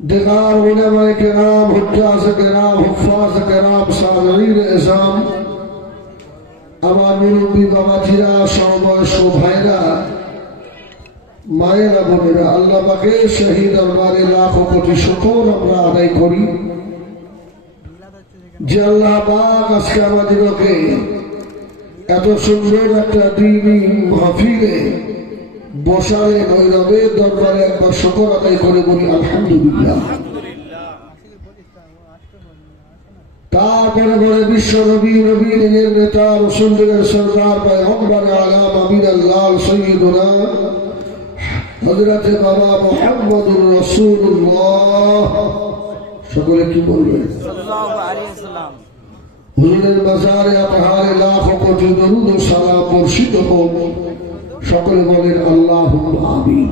दिगार उलमाए किराम, हुज्जाज किराम, हुफ्फाज किराम, सादरीन इज़ाम, আমার মুরব্বী বাবাজিরা, সমবয়স্ক ভাইরা, মায়েরা, বোনেরা, আল্লাহ পাকে শাহী দরবারে লাখো কোটি শুকর আমরা আদায় করি যে আল্লাহ পাক আজকে আমাদেরকে এত সুন্দর একটা দ্বীনি মাহফিলে বসালেন। ওই রবের দরবারে একবার শুকর আদায় করে বলি আলহামদুলিল্লাহ। তারপরে বলে বিশ্ব নবী, নবীনের নেতা, রাসূলুল্লাহ সরকার, পয়গম্বর আলাম, আমির আল্লাহ, সৈয়দুনা হযরতে বাবা মুহাম্মদুর রাসূলুল্লাহ, সকলে কি বলবেন সাল্লাল্লাহু আলাইহি ওয়াসাল্লাম। হুজুরের মাজারে আতহারে লাখো কোটি দরুদ ও সালাম বর্ষিত হোক। সকলে বলেন আল্লাহুম্মা আমিন।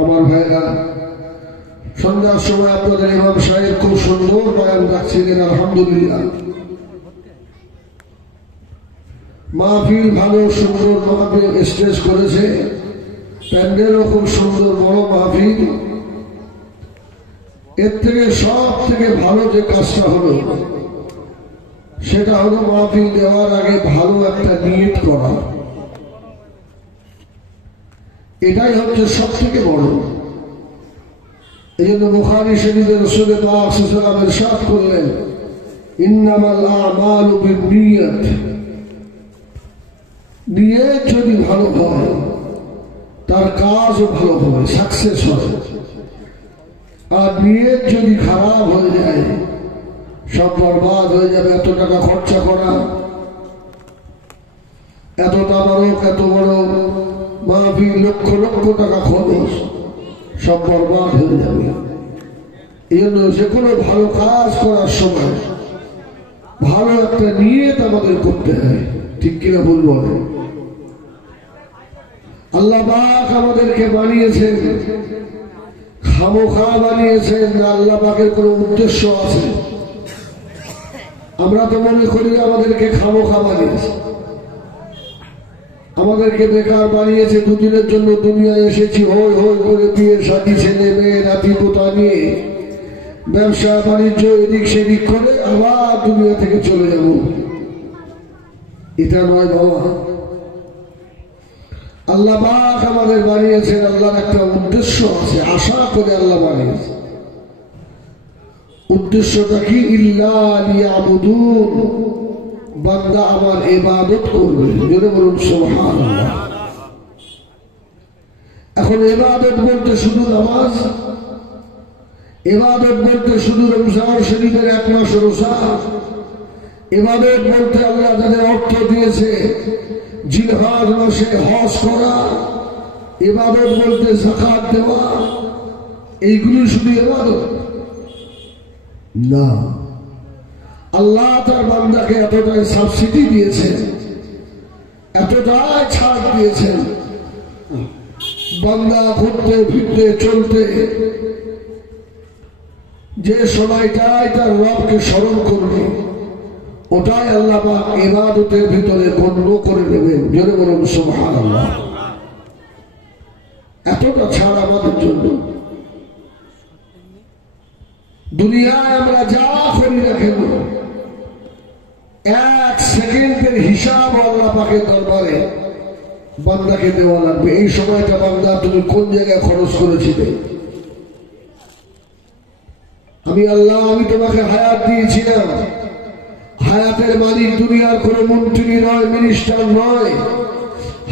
আমার ভাইরা, সন্ধ্যার সময় আপনাদের ইমাম সাহেব খুব সুন্দর বয়ান রাখছিলেন, আলহামদুলিল্লাহ। মাহফিল ভালো, সুন্দর মাহফিল স্টেজ করেছে, প্যান্ডেলও খুব সুন্দর, বড় মাহফিল। এর থেকে সব থেকে ভালো যে কাজটা হলো সেটা হলো মাহফিল দেওয়ার আগে ভালো একটা নিয়ত করা। এটাই হচ্ছে সব থেকে বড়। এই জন্য বুখারী শরীফে রাসূল পাক সাল্লাল্লাহু আলাইহি ওয়াসাল্লাম ইরশাদ করলেন, ইন্নামাল আমালু বিন্নিয়াত। নিয়ত যদি ভালো হয় তার কাজও ভালো হবে, সাকসেস হবে। আর নিয়ত যদি খারাপ হয়ে যায় সব বরবাদ হয়ে যাবে। এত টাকা খরচা করা, এত তাবারক, এত বড় মাহফিল, লক্ষ লক্ষ টাকা খরচ, সব বরবাদ হয়ে যাবে। এই জন্য যে কোনো ভালো কাজ করার সময় ভালো একটা নিয়ত আমাদের করতে হয়, ঠিক কিনা বলবো? আল্লাহ পাক আমাদেরকে বানিয়েছেন, খামোখা বানিয়েছেন না, আল্লাহ পাকের কোনো উদ্দেশ্য আছে? আমরা তো মনে করি আমাদেরকে খামোখা বানিয়েছে, আমাদেরকে বেকার বানিয়েছে। দুদিনের জন্য দুনিয়ায় এসেছি, হই হই করে বিয়ে শাদী, ছেলে মেয়ে, নাতি পোতা নিয়ে ব্যবসা বাণিজ্য এদিক সেদিক করে আবার দুনিয়া থেকে চলে যাব। এটা নয় বাবা। আল্লাহ পাক আমাদের বানিয়েছেন, আল্লাহর একটা উদ্দেশ্য আছে, আশা করে আল্লাহ বানিয়েছে। উদ্দেশ্যটা কি? ইল্লা লিয়াবুদুন, বান্দা আমার ইবাদত করবে। জোরে বলুন সুবহানাল্লাহ। এখন ইবাদত বলতে শুধু নামাজ, ইবাদত বলতে শুধু রমজান শরীফের এক মাস রোজা, ইবাদত বলতে আল্লাহ যাদের অর্থ দিয়েছে জিলহজ মাসে হজ করা, ইবাদত বলতে যাকাত দেওয়া, এইগুলি শুধু ইবাদত না। আল্লাহ তার বান্দাকে এতটাই সাবসিডি দিয়েছেন, এতটাই ছাড় দিয়েছেন, বান্দা ঘুরতে ফিরতে চলতে যে সময়টাই তার রবকে স্মরণ করবে ওটাই আল্লাহ পাক ইবাদতের ভিতরে গণ্য করে নেবেন। জোরে বলুন সুবহানাল্লাহ। এতটা ছাড় আমাদের জন্য। দুনিয়ায় আমরা যা করি না কেন এক সেকেন্ডের হিসাব আল্লাহ পাকের দরবারে বান্দাকে দেওয়া লাগবে। এই সময়টা বান্দা তুমি কোন জায়গায় খরচ করেছিলে? আমি আল্লাহ, আমি তোমাকে হায়াত দিয়েছিলাম। হায়াতের মালিক দুনিয়ার কোন মন্ত্রী নয়, মিনিস্টার নয়।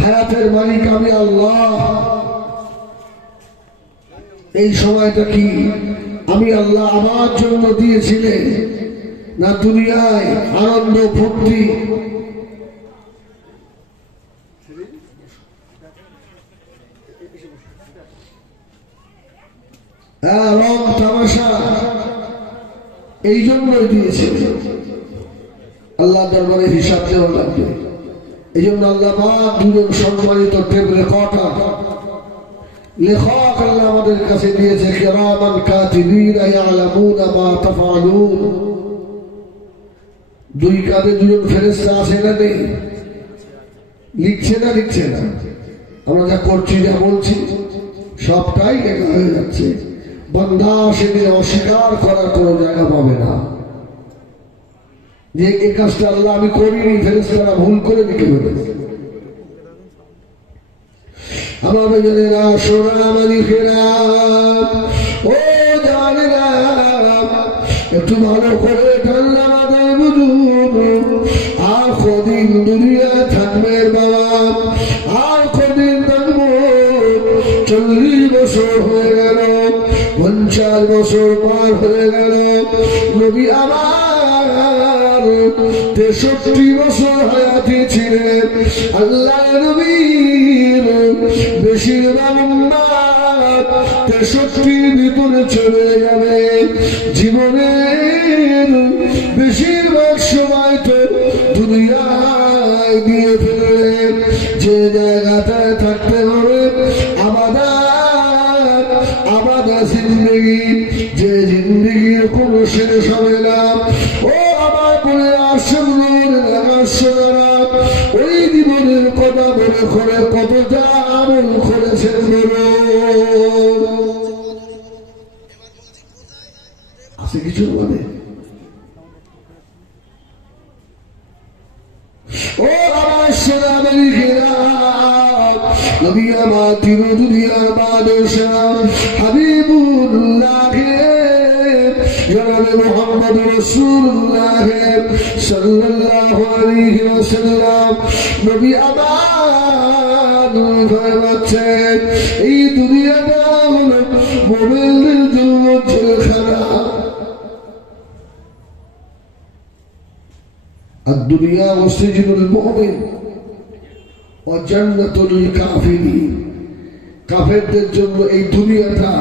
হায়াতের মালিক আমি আল্লাহ। এই সময়টা কি আমি আল্লাহ আমার জন্য দিয়েছিলেন না দুনিয়ায় আনন্দ ফুর্তি? হ্যাঁ, রং তামাশা এই জন্যই দিয়েছে। আল্লাহ দরবারে হিসাব দেওয়া লাগবে। এই জন্য আল্লাহ পাক দুজন সম্মানিত টেপ রেকর্ডার লেখক আল্লাহ আমাদের কাছে দিয়েছে, কিরামান কাতিবিন ইয়ালামুনা মা তাফআলুন। দুই কাঁধে দুজন ফেরেশতা আছে না নেই? লিখছে না লিখছে না? আমরা যা করছি, যা বলছি সবটাই লেখা হয়ে যাচ্ছে। বান্দা সেদিন অস্বীকার করার কোনো জায়গা পাবে না যে এই কাজটা আল্লাহ আমি করিনি, ফেরেশতারা ভুল করে দিকে ফেলেছে। আমার জানেরা, সোনা মালিকেরা, ও জানেরা, একটু ভালো করে ঠান্ডা মাথায় বুঝুন, আর কদিন দুনিয়া থাকবে বাবা, আর কদিন থাকবো। 40 বছর হয়ে গেল, 50 বছর পার হয়ে গেল। নবী আমার 63 বছর হায়াতে ছিলেন। আল্লাহ নবীর বেশিরভাগ উম্মত 63 ভিতরে চলে যাবে। জীবনের বেশিরভাগ সময় তো দুনিয়ায় দিয়ে ফেললেন। যে জায়গাটায় থাকতে হবে আবাদা জিন্দগি, যে জিন্দগির কোনো শেষ হবে না। ও আমার বলে আসেন, ওই জীবনের কথা মনে করে কতটা আমল করেছেন আছে কিছু বলে। ও আমার সোনা মালিকেরা, নবী আমার তিরুদুনিয়ার বাদশাহ হাবিবুল্লাহ জনাবে মুহাম্মদ রাসূলুল্লাহ সাল্লাল্লাহু আলাইহি ওয়াসাল্লাম নবী আমার ফরমাচ্ছেন, এই দুনিয়াটা হলো মুমিনের জন্য জেলখানা। الدنيا وسجن المؤمن وجنة للكافرين। কাফেরদের জন্য এই দুনিয়াটা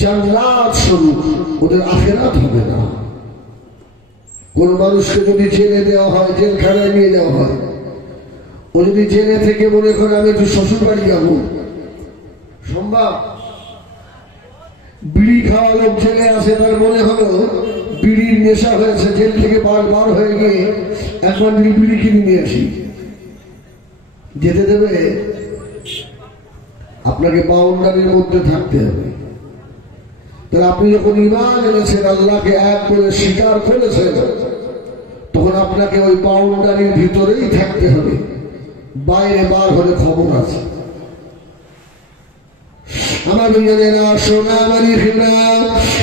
জান্নাত স্বরূপ, ওদের আখিরাত হবে না। কোন মানুষকে যদি জেলে দেওয়া হয়, জেলখানায় নিয়ে যাওয়া হয়, ও যদি জেলে থেকে মনে করে আমি একটু শ্বশুর বাড়ি যাবো, সম্ভব? বিড়ি খাওয়া লোক জেলে আসে, তার মনে হলো বিড়ির নেশা হয়েছে, জেল থেকে বার হয়ে গিয়ে একবার বিড়ি কিনে নিয়ে আসি, যেতে দেবে? আপনাকে বাউন্ডারির মধ্যে থাকতে হবে। তাহলে আপনি যখন ঈমান এনেছেন, আল্লাহকে এক বলে স্বীকার করেছেন, তখন আপনাকে ওই বাউন্ডারির ভিতরেই থাকতে হবে। বাইরে বার হলে খবর আছে। আমার দুজনেরা, সোনা মালিকেরা,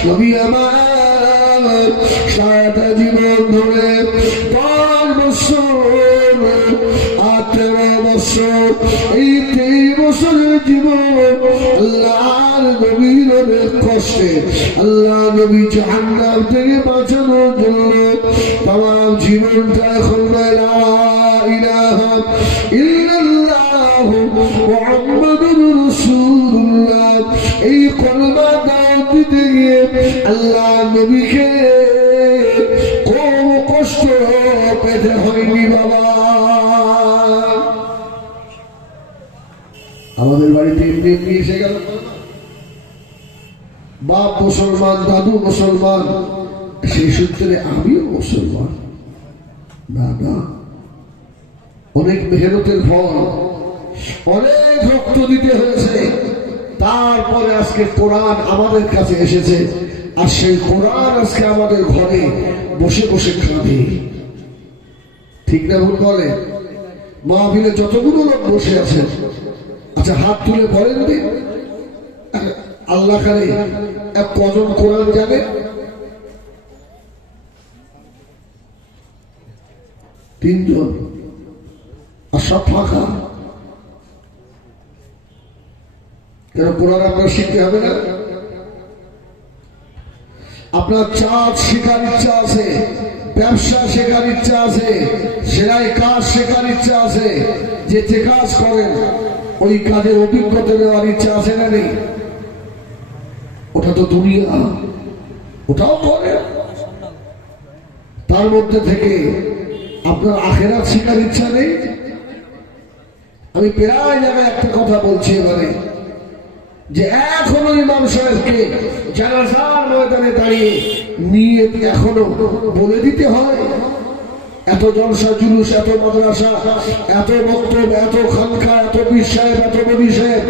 নবী আমার সারাটা জীবন ধরে 5 বছর 18 বছর, এই 23 বছরের জীবন আল্লাহর নবীর অনেক কষ্টে, আল্লাহ নবী জাহান্নাম থেকে বাঁচানোর জন্য তামাম জীবনটা এখন লা ইলাহা ইল্লাল্লাহ মুহাম্মাদুর রাসূলুল্লাহ এই কলমা দাওয়াত দিতে গিয়ে আল্লাহ নবীকে কোন কষ্ট পেতে হয়নি বাবা। আমাদের বাড়িতে এমনি এমনি এসে গেল, বাপ মুসলমান, দাদু মুসলমান, সেই সূত্রে আমিও মুসলমান না। না, অনেক মেহনতের ফল, অনেক রক্ত দিতে হয়েছে, তারপরে আজকে কোরআন আমাদের কাছে এসেছে। আর সেই কোরআন আজকে আমাদের ঘরে বসে বসে কাঁদে। ঠিক না ভুল বলে? মাহফিলে যতগুলো লোক বসে আছেন, আচ্ছা হাত তুলে বলেন দিন, আল্লাহ কারে এক কজন কোরআন জানে? 3 জন, আর সব ফাঁকা। কেন কোরআন আপনার শিখতে হবে না? আপনার চাঁদ শেখার ইচ্ছা আছে, ব্যবসা শেখার ইচ্ছা আছে, সেলাই কাজ শেখার ইচ্ছা আছে, যে কাজ করেন ওই কাজের অভিজ্ঞতা নেওয়ার ইচ্ছা আছে না নেই? ওটা তো দুনিয়া, ওটাও করে। তার মধ্যে থেকে আপনার আখিরাত শেখার ইচ্ছা নেই? আমি প্রায় জায়গায় একটা কথা বলছি এবারে, যে এখনো ইমাম সাহেবকে জানাজার ময়দানে দাঁড়িয়ে নিয়ে এখনো বলে দিতে হয়। এত জলসা জুলুস, এত মাদ্রাসা, এত বক্তব্য, এত খানকা, এত পীর সাহেব, এত বলি সাহেব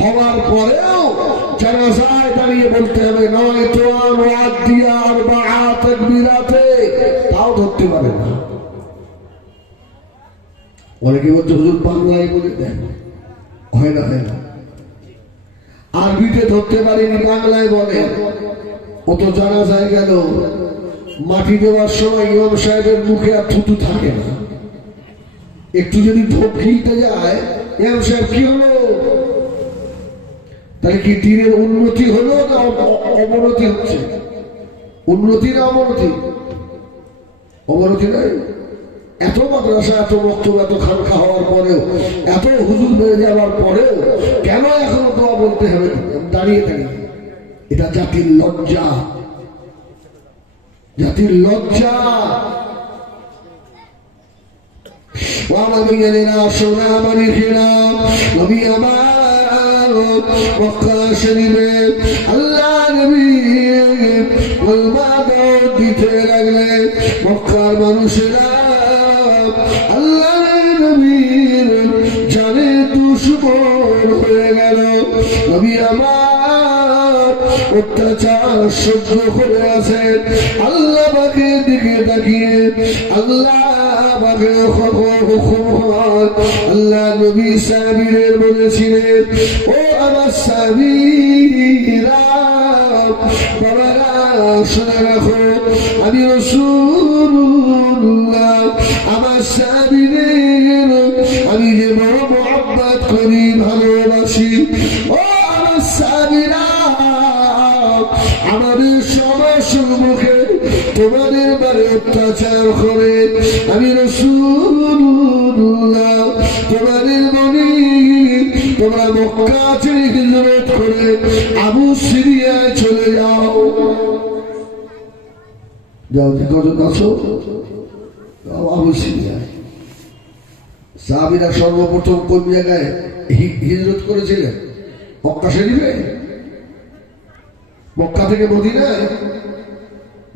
হওয়ার পরেও জানাজায় দাঁড়িয়ে বলতে হবে, নয় তো আর দিয়া আর বা তাকবীরাতে, তাও ধরতে পারে না। অনেকে বলছে হুজুর বাংলায় বলে দেন, হয় না, হয় না। আরবিতে ধরতে পারিনি, বাংলায় বলে। ও তো জানাজায় গেল, মাটি দেওয়ার সময় ইমাম সাহেবের মুখে আর থুতু থাকে না, একটু যদি ঢোক গিলতে যায়, ইমাম সাহেব কি হলো? তাহলে কি দিনের উন্নতি হলো না অবনতি হচ্ছে? উন্নতি না অবনতি? অবনতি নয়। এত মাদ্রাসা, এত বক্তব্য, এত খানখা হওয়ার পরেও, এত হুজুর বেড়ে যাওয়ার পরেও কেন এখনো দোয়া বলতে হবে দাঁড়িয়ে দাঁড়িয়ে? এটা জাতির লজ্জা, জাতির লজ্জা। সোনা মানিকেরা, নবী আমার মক্কা শরীফে আল্লাহ নবী কলমা দিতে লাগলে মক্কার মানুষেরা আল্লাহ নবীর জানে দুশমন হয়ে গেল। নবী আমার অত্যাচার সহ্য করে আছেন, আল্লাহ পাকের দিকে তাকিয়ে আল্লাহ পাকের হুকুম হয়। আল্লাহ নবী সাহাবীদের বলেছিলেন, ও আমার সাহাবীরা, বাবারা শুনে রাখো, আমি রাসূলুল্লাহ আমার সাহাবীদের আমি যে বড় মহব্বত করি, ভালোবাসি। ও আমার সাহাবীরা, আমাদের সমস্যার মুখে তোমাদের বারে অত্যাচার করে আমি রাসূলুল্লাহ তোমাদের বলি, তোমরা মক্কা ছেড়ে হিজরত করে আবু সিরিয়ায় চলে যাও। যাও, যে কজন আছো আবু সিরিয়ায়। সাহাবীরা সর্বপ্রথম কোন জায়গায় হিজরত করেছিলেন? মক্কা শরীফে? মক্কা থেকে মদিনায়?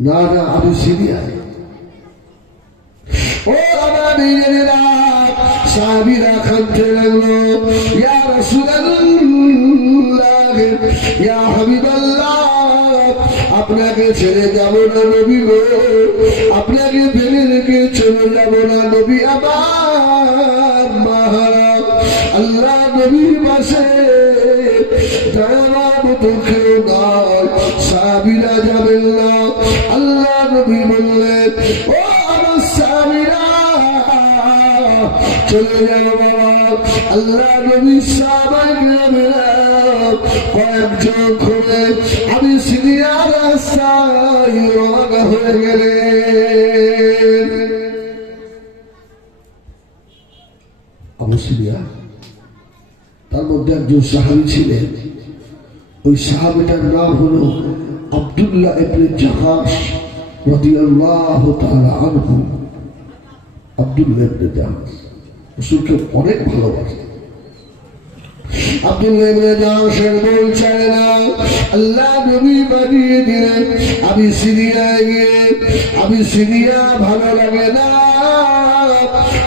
না না, আবু সিরিয়ায়। ও আমার নিজেরা, সাহাবীরা কাঁদতে লাগলো, ইয়া রাসূলুল্লাহ, ইয়া হাবিবাল্লাহ, আপনাকে ছেড়ে যাব না নবী গো, আপনাকে ফেলে রেখে চলে যাব না নবী আমার। মাহারা আল্লাহ নবীর পাশে দাঁড়াবার মতো কেউ নয়, সাহাবীরা যাবেন না। আল্লাহ নবী বললেন, ও আমার সাহাবীরা চলে যাও বাবা। আল্লাহ নবী সাহাবায়ে কয়েকজন করে আমি সিরিয়ার রাস্তায় রওনা হয়ে গেলেন। আবু সিরিয়া, তার মধ্যে একজন সাহাবী ছিলেন, ওই সাহাবীটার নাম হলো আব্দুল্লাহ ইবনে জাহাশ রাদিয়াল্লাহু তাআলা আনহু। আব্দুল্লাহ ইবনে জাহাশ রাসূলকে অনেক ভালোবাসতেন। আব্দুল্লাহ ইবনে জাহাশের বল চলে না, আল্লাহ নবী বানিয়ে দিলেন আমি সিরিয়ায় গিয়ে, আমি সিরিয়া ভালো লাগে না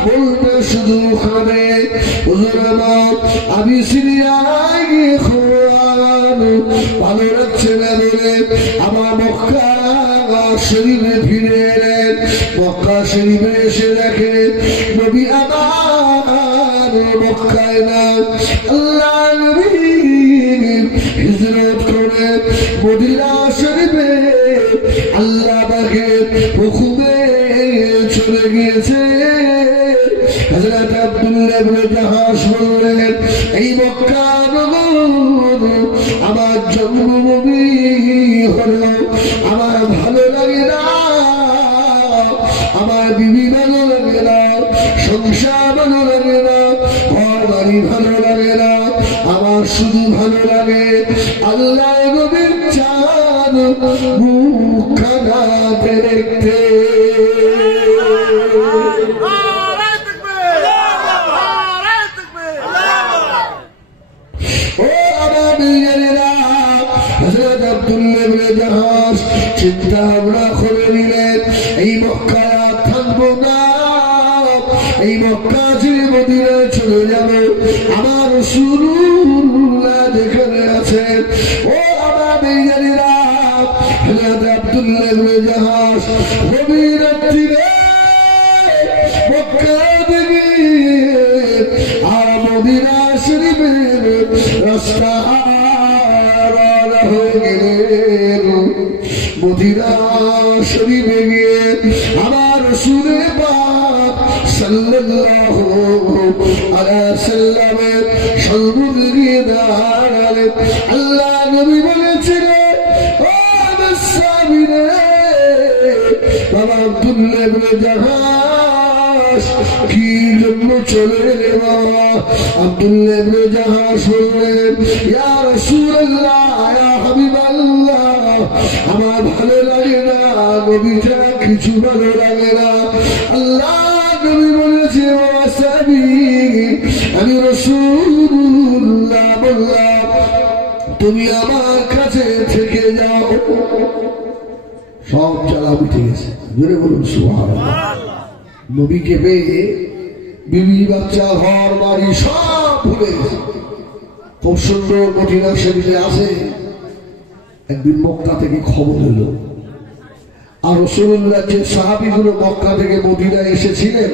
বলতে শুধু খাবে, হুজুর আমার আমি সিরিয়ায় গিয়ে ভালো লাগছে না বলে আমার মক্কা শরীফে ফিরে এলেন। মক্কা শরীফে এসে দেখে নবী আমার মক্কায় না। আল্লাহ নবী হিজরত করে মদিনা শরীফে আল্লাহ পাকের হুকুমে চলে গিয়েছে। হযরত আব্দুল্লাহ ইবনে জাহাশ বললেন, এই মক্কা নগর আমার জন্মভূমি হলো, আমার ভালো লাগে না, আমার বিবি ভালো লাগে না, সংসার ভালো লাগে না, ঘর বাড়ি ভালো লাগে না, আমার শুধু ভালো লাগে আল্লাহ নবীর চাঁদ মুখখানা দেখতে। চিন্তা ভাবনা করে নিলেন, এই মক্কায় থাকবো না, এই মক্কা ছেড়ে মদিনায় চলে যাবে। আমার রাসূলুল্লাহ যেখানে আছেন, ও গভীর রাত্রিরে মক্কা থেকে আর মদিনা শরীফের রাস্তা রওনা হয়ে গেলেন। মদিনা শরীফে গিয়ে আমার রাসূল পাক সাল্লাল্লাহু আলাইহি সাল্লামের সম্মুখে গিয়ে দাঁড়ালেন। আল্লাহ নবী বলেছিলেন, ও মুসাফিরে, বাবা আব্দুল্লাহ ইবনে জাহাশ কি জন্য চলে এলে? বাবা আব্দুল্লাহ ইবনে জাহাশ বললেন, ইয়া রাসূলুল্লাহ, ইয়া হাবিবাল্লাহ, আমার ভালো লাগে না, নবী ছাড়া কিছু ভালো লাগে না। আল্লাহ নবী বলেছে, বাবা সাবি, আমি রাসূলুল্লাহ বললাম, তুমি আমার কাছে থেকে যাও। সব জ্বালা উঠে গেছে, জোরে বলুন সুবহানাল্লাহ। নবীকে পেয়ে বিবি বাচ্চা ঘর বাড়ি সব ভুলে গেছে। খুব সুন্দর মদিনা শরীফে আছে। একদিন মক্কা থেকে খবর এলো, আর রাসূলুল্লাহ যে সাহাবীগুলো মক্কা থেকে মদিনায় এসেছিলেন,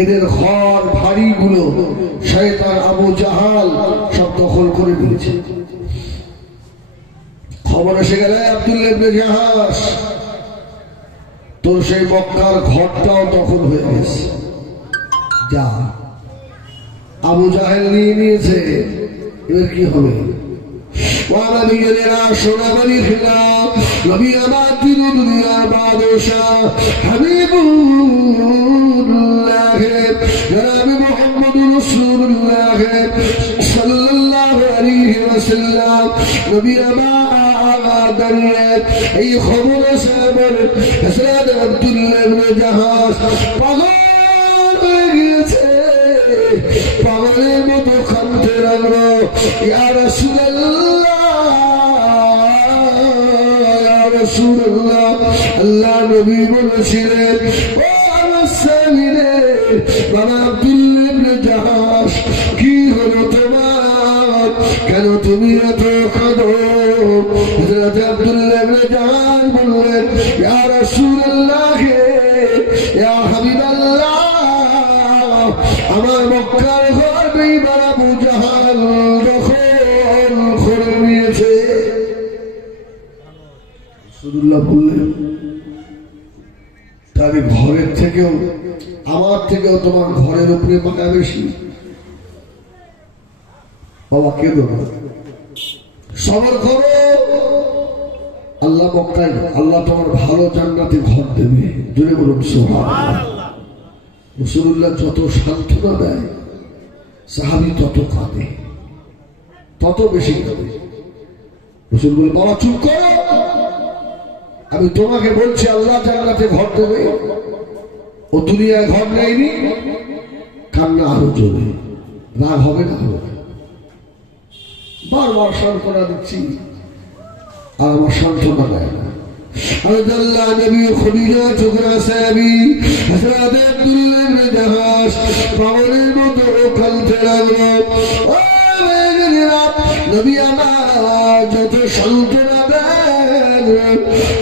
এদের ঘর বাড়িগুলো শয়তান আবু জাহাল সব দখল করে নিয়েছে। খবর এসে গেল, আব্দুল্লাহ ইবনে জাহাশ, তোর সেই মক্কার ঘরটাও দখল হয়ে গেছে, যা। আবু জাহেল নিয়ে নিয়েছে, এবার কি হবে? নবী আমার দিন দুনিয়ার বাদশাহ হাবিবুল্লাহ জনাবে মুহাম্মদুর রাসূলুল্লাহ সাল্লাল্লাহু আলাইহি ওয়াসাল্লাম নবী আমার দাঁড়িয়ে এই খবর সাহেবের হযরত আব্দুল্লাহ ইবনে জাহাশ পাগল হয়ে গিয়েছে। পাগলের মতো কাঁদতে লাগলো, ইয়া রাসূলুল্লাহ, আল্লাহ নবী বলেছিলেন, ও আমার সামনে বাবা আব্দুল্লাহ ইবনে জাহাশ, কি হলো তোমার? কেন তুমি এত কাঁদো? হযরত আব্দুল্লাহ ইবনে জাহাশ বললেন, ইয়া রাসূলুল্লাহ, ইয়া হাবিবাল্লাহ, আমার মক্কার ঘর বেঈমান আবু জাহাল দখল করে নিয়েছে। রাসূলুল্লাহ বললেন, তাহলে ঘরের থেকেও, আমার থেকেও তোমার ঘরের উপরে মাথা বেশি। বাবা কেঁদো না, সবর করো, আল্লাহ মক্কায়, আল্লাহ তোমার ভালো জান্নাতে ঘর দেবে। জোরে বলুন সুবহানাল্লাহ। রাসূলুল্লাহ যত সান্ত্বনা দেয়, সাহাবী তত কাঁদে, তত বেশি কাঁদে। রাসূল বলে, বাবা চুপ করো, আমি তোমাকে বলছি আল্লাহ জান্নাতে ঘর দেবে, ও দুনিয়ায় ঘর নেয়নি। কান্না আরো জোরে, রাগ হবে না? বারবার সান্ত্বনা দিচ্ছি, আর আমার সান্ত্বনা দেয় না। আল্লাহ নবী খদিজা চোখরা সাহাবী হযরত আব্দুল্লাহ ইবনে জাহাশ পাগলের মতো কাঁদতে লাগলো। ও নবী আমার যত সান্ত্বনা দেন,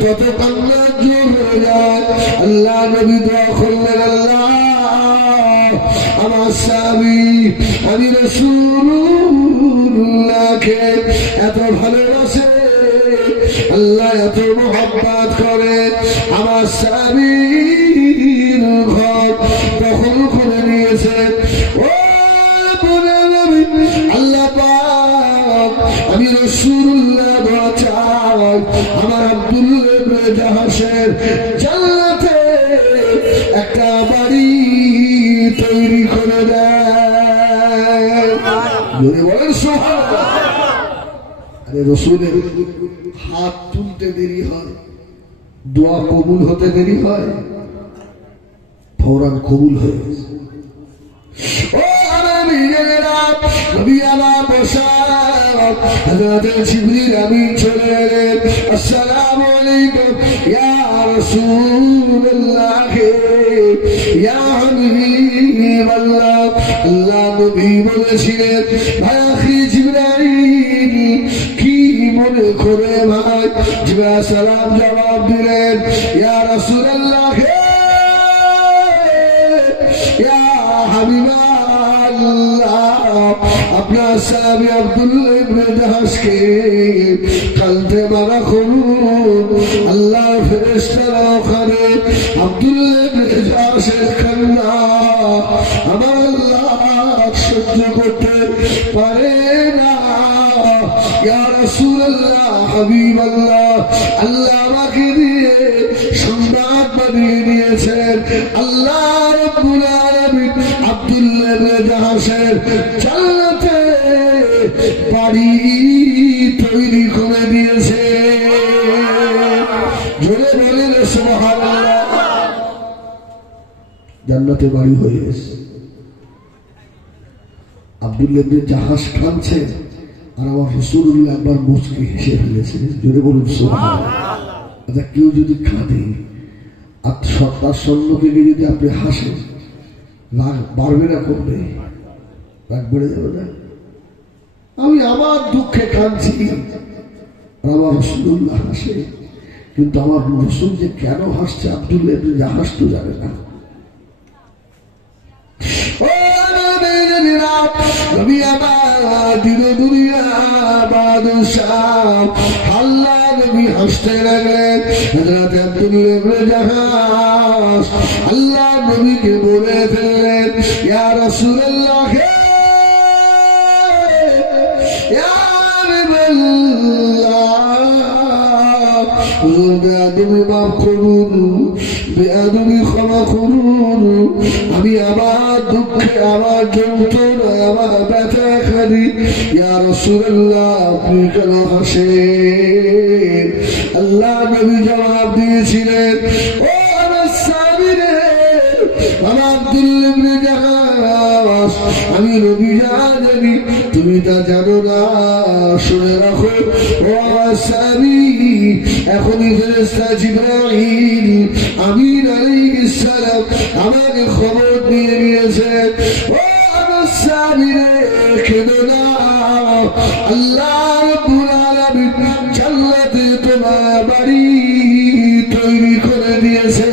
তত কান্না জোর হয়ে যায়। আল্লাহ নবী দোয়া করলেন, আল্লাহ আমার সাহাবী আমি রাসূলুল্লাহকে এত ভালোবাসে, আল্লাহ এত মোহাব্বত করে, আমার সাহাবীর ঘর দখল করে নিয়েছে। ও আল্লাহ পাক, আমি রাসূলুল্লাহ দোয়া চাই, আমার আব্দুল্লাহ ইবনে জাহাশের জান্নাতে একটা বাড়ি তৈরি করে দেয়। বলেন সুবহানাল্লাহ। আরে রাসূলের হাত তুলতে দেরি হয়, দোয়া কবুল হতে দেরি হয়, ফৌরান কবুল হয়ে গেছে। ও নবী আমার বসা হযরত জিবরিল আমিন চলে এলেন, আসসালামু আলাইকুম ইয়া রাসূলুল্লাহ, ইয়া হাবিবাল্লাহ। আল্লাহ নবী বলেছিলেন, ভাই আখি জিবরাইল, কি মনে করে ভাই জিব্রাইল সালাম জবাব দিলেন, ইয়া রাসূলুল্লাহ, ইয়া হাবিবাল্লাহ, আপনার সাহাবী আব্দুল্লাহ ইবনে জাহাশকে কালতে মারা করুন। আল্লাহর ফেরেশতারা ওখানে আব্দুল্লাহ ইবনে জাহাশের কান্না আমার আল্লাহ সহ্য করতে পারে না। ইয়া রাসূলুল্লাহ, হাবিবাল্লাহ, আল্লাহ আমাকে দিয়ে সংবাদ বানিয়ে দিয়েছেন আল্লাহ রাব্বুল আলামিন আব্দুল্লাহ ইবনে জাহাশের জান্নাতে বাড়ি তৈরি করে দিয়েছে। জোরে বলেন সুবহানাল্লাহ। জান্নাতে বাড়ি হয়ে গেছে। আব্দুল্লাহ ইবনে জাহাশ কাঁদছে আর আমার রাসূলুল্লাহ একবার মুচকি হেসে ফেলেছে। জোরে বলুন সুবহানাল্লাহ। আচ্ছা, কেউ যদি কাঁদে আর তার সম্মুখে গিয়ে যদি আপনি হাসেন, রাগ বাড়বে না কমবে? রাগ বেড়ে যাবে না? আমি আমার দুঃখে কাঁদছি আর আমার রাসূলুল্লাহ হাসে, কিন্তু আমার রাসূল যে কেন হাসছে আব্দুল্লাহ ইবনে জাহাশ তো জানে না। নবী আমার দিন দুনিয়া বাদশাহ, আল্লাহ নবী হাসতে লাগলেন। হযরত আব্দুল্লাহ ইবনে জাহাশ আল্লাহ নবীকে বলে ফেললেন, ইয়া রাসূলুল্লাহ, ইয়া হাবিবাল্লাহ, বেয়াদবি মাফ করুন, বেয়াদবি ক্ষমা করুন। আমি আমার দুঃখে, আমার যন্ত্রণায়, আমার ব্যথা খালি, ইয়া রাসূলুল্লাহ আপনি কেন হাসেন? আল্লাহ নবী জবাব দিয়েছিলেন, ও আমার সাহাবীরে, আমার আব্দুল্লাহ ইবনে জাহাশ, আমি নবী জানি, তুমি তা জানো না। শুনে রাখো ও আমার সাহাবী, এখনই ফেরেশতা জিবরাইল আমিন আলাইহিস সালাম আমাকে খবর দিয়ে দিয়েছেন, ও আমার সাহাবীরে কেঁদো না, আল্লাহ রাব্বুল আলামিন জান্নাতে তোমার বাড়ি তৈরি করে দিয়েছে।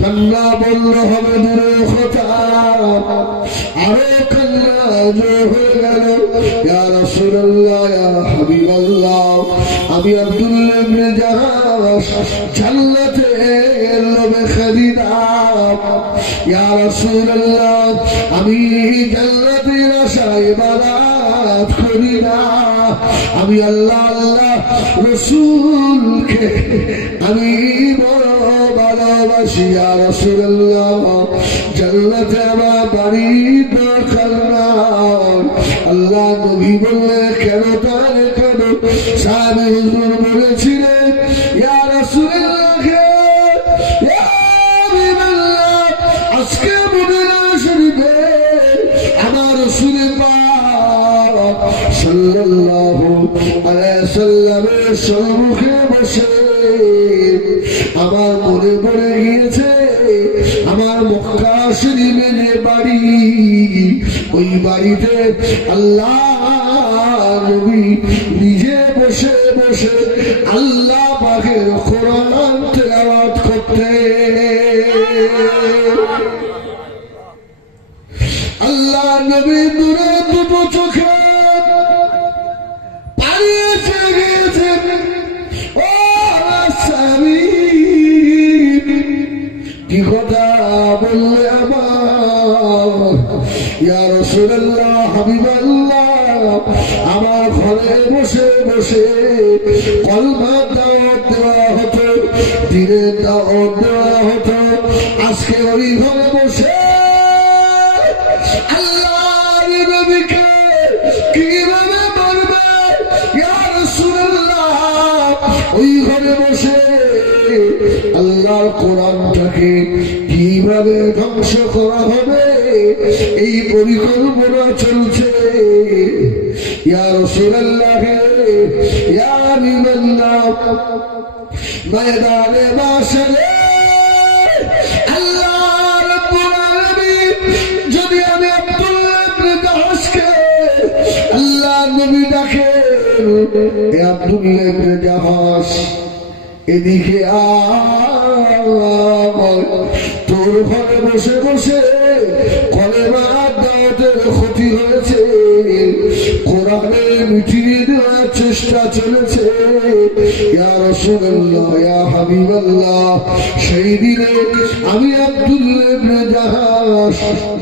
কান্না বলল হবে দূরে কথা, আরো কান্না হয়ে গেল। ইয়া রাসূলুল্লাহ, ইয়া হাবিবাল্লাহ, আমি আব্দুল্লাহ ইবনে জাহাশ জান্নাতে লোভে খালি না। ইয়া রাসূলুল্লাহ, আমি জান্নাতের আশায় ইবাদত করি না। আমি আল্লাহ আল্লাহ রাসূলকে আমি বড় ভালোবাসি। ইয়া রাসূলুল্লাহ, জান্নাতে আমার বাড়ি দরকার না। আল্লাহ নবী বললেন, কেন তাহলে কেন? সাহাবী হুজুর বলেছিলেন, ইয়া রাসূলুল্লাহ, ইয়া হাবিবাল্লাহ, আজকে মদিনা শরীফে আমার রাসূল পাক সাল্লাল্লাহু আলাইহি সাল্লামের সম্মুখে বসে আমার মনে পড়ে গিয়েছে আমার মক্কা শরীফের যে বাড়ি, ওই বাড়িতে আল্লাহ নবী নিজে বসে বসে আল্লাহ পাকের কোরআন তেলাওয়াত করতে। আল্লাহ নবী দূরে দুটো চোখে পালিয়ে চলে গিয়েছেন। ও স্বামী, কি কথা বললে আমার? ইয়া রাসূলুল্লাহ, হাবিবাল্লাহ, আমার ঘরে বসে বসে কলমা দাওয়াত দেওয়া হতো, দিনের দাওয়াত দেওয়া হতো। আজকে ওই ঘরে বসে আল্লাহর নবীকে কিভাবে বলবে? ইয়া রাসূলুল্লাহ, ওই ঘরে বসে আল্লাহর কোরআনটাকে কিভাবে ধ্বংস করা হবে এই পরিকল্পনা চলছে। ইয়া রাসূলুল্লাহ, ইয়া হাবিবাল্লাহ, ময়দানে মাশরে আব্দুল্লাহ ইবনে জাহাশ এদিকে তোর ঘরে বসে বসে কলেমার দাওয়াতের ক্ষতি হয়েছে, কোরআনে মিটিয়ে দেওয়ার চেষ্টা চলেছে। ইয়া রাসূলুল্লাহ, ইয়া হাবিবাল্লাহ, সেই দিনে আমি আব্দুল্লাহ ইবনে জাহাশ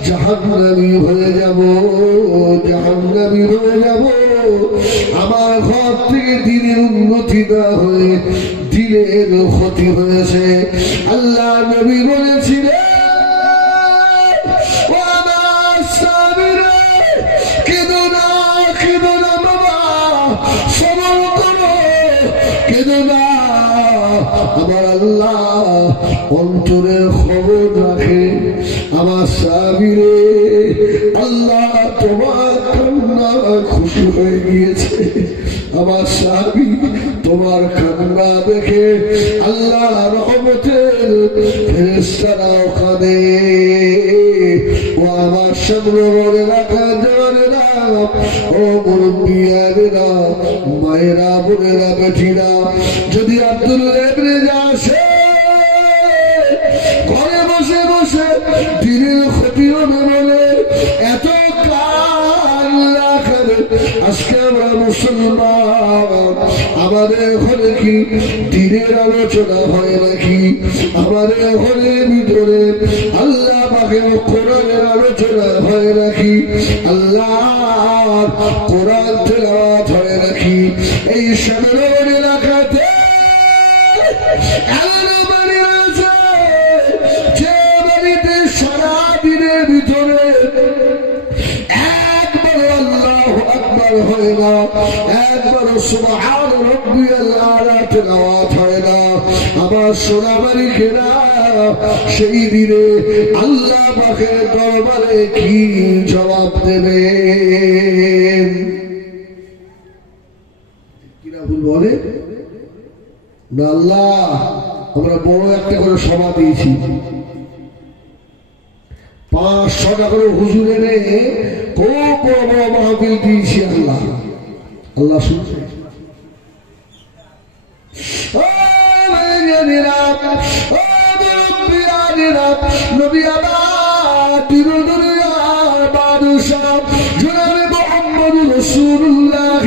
জাহান্নামী হয়ে যাব, জাহান্নামী হয়ে যাব। আমার ঘর থেকে দিনের উন্নতি না হয়ে দিনের ক্ষতি হয়েছে। আল্লাহ নবী বলেছিলেন, ও আমার সাহাবীরা, কেঁদো না, কেঁদো না বাবা, সবর করো, কেঁদো না। আমার আল্লাহ অন্তরের খবর রাখে। আমার সাহাবীরে, আল্লাহ তোমার কান্না খুশি হয়ে গিয়েছে। আমার সাহাবী তোমার কান্না দেখে আল্লাহ রহমতের ফেরেশতারাও কাঁদে। ও আমার সামনের এলাকা জওয়ানেরা, ও মুরব্বিয়ানেরা, মায়েরা, বোনেরা, বেটিরা, যদি আব্দুল্লাহ ইবনে জাহাশে ঘরে বসে বসে দিনের ক্ষতি হবে বলে এত কান্না করে, আজকে আমরা মুসলমান, আমাদের ঘরে কি দিনের আলোচনা হয় নাকি? আমাদের ঘরের ভিতরে আল্লাহ পাকের কোরআনের আলোচনা হয় নাকি? আল্লাহ কোরআন তেলাওয়াত হয় নাকি? এই সাধারণ এলাকাতে সারা দিনের ভিতরে একবার আল্লাহু আকবার হয় না, একবার সুবহান রাব্বিয়াল আলা তেলাওয়াত হয় না। আমার সোনাবাড়ি ঘেরা সেই দিনে আল্লাহ পাকের দরবারে কি জবাব দেবেন? কিনা ভুল বলে না? আল্লাহ, আমরা বড় একটা করে সভা দিয়েছি, 500 টাকা করে হুজুর এনে খুব বড় বড় মাহফিল দিয়েছি। আল্লাহ, আল্লাহ শুনছে। নবী আমার তিরুদুনিয়ার বাদশাহ জনাবে মুহাম্মদুর রাসূলুল্লাহ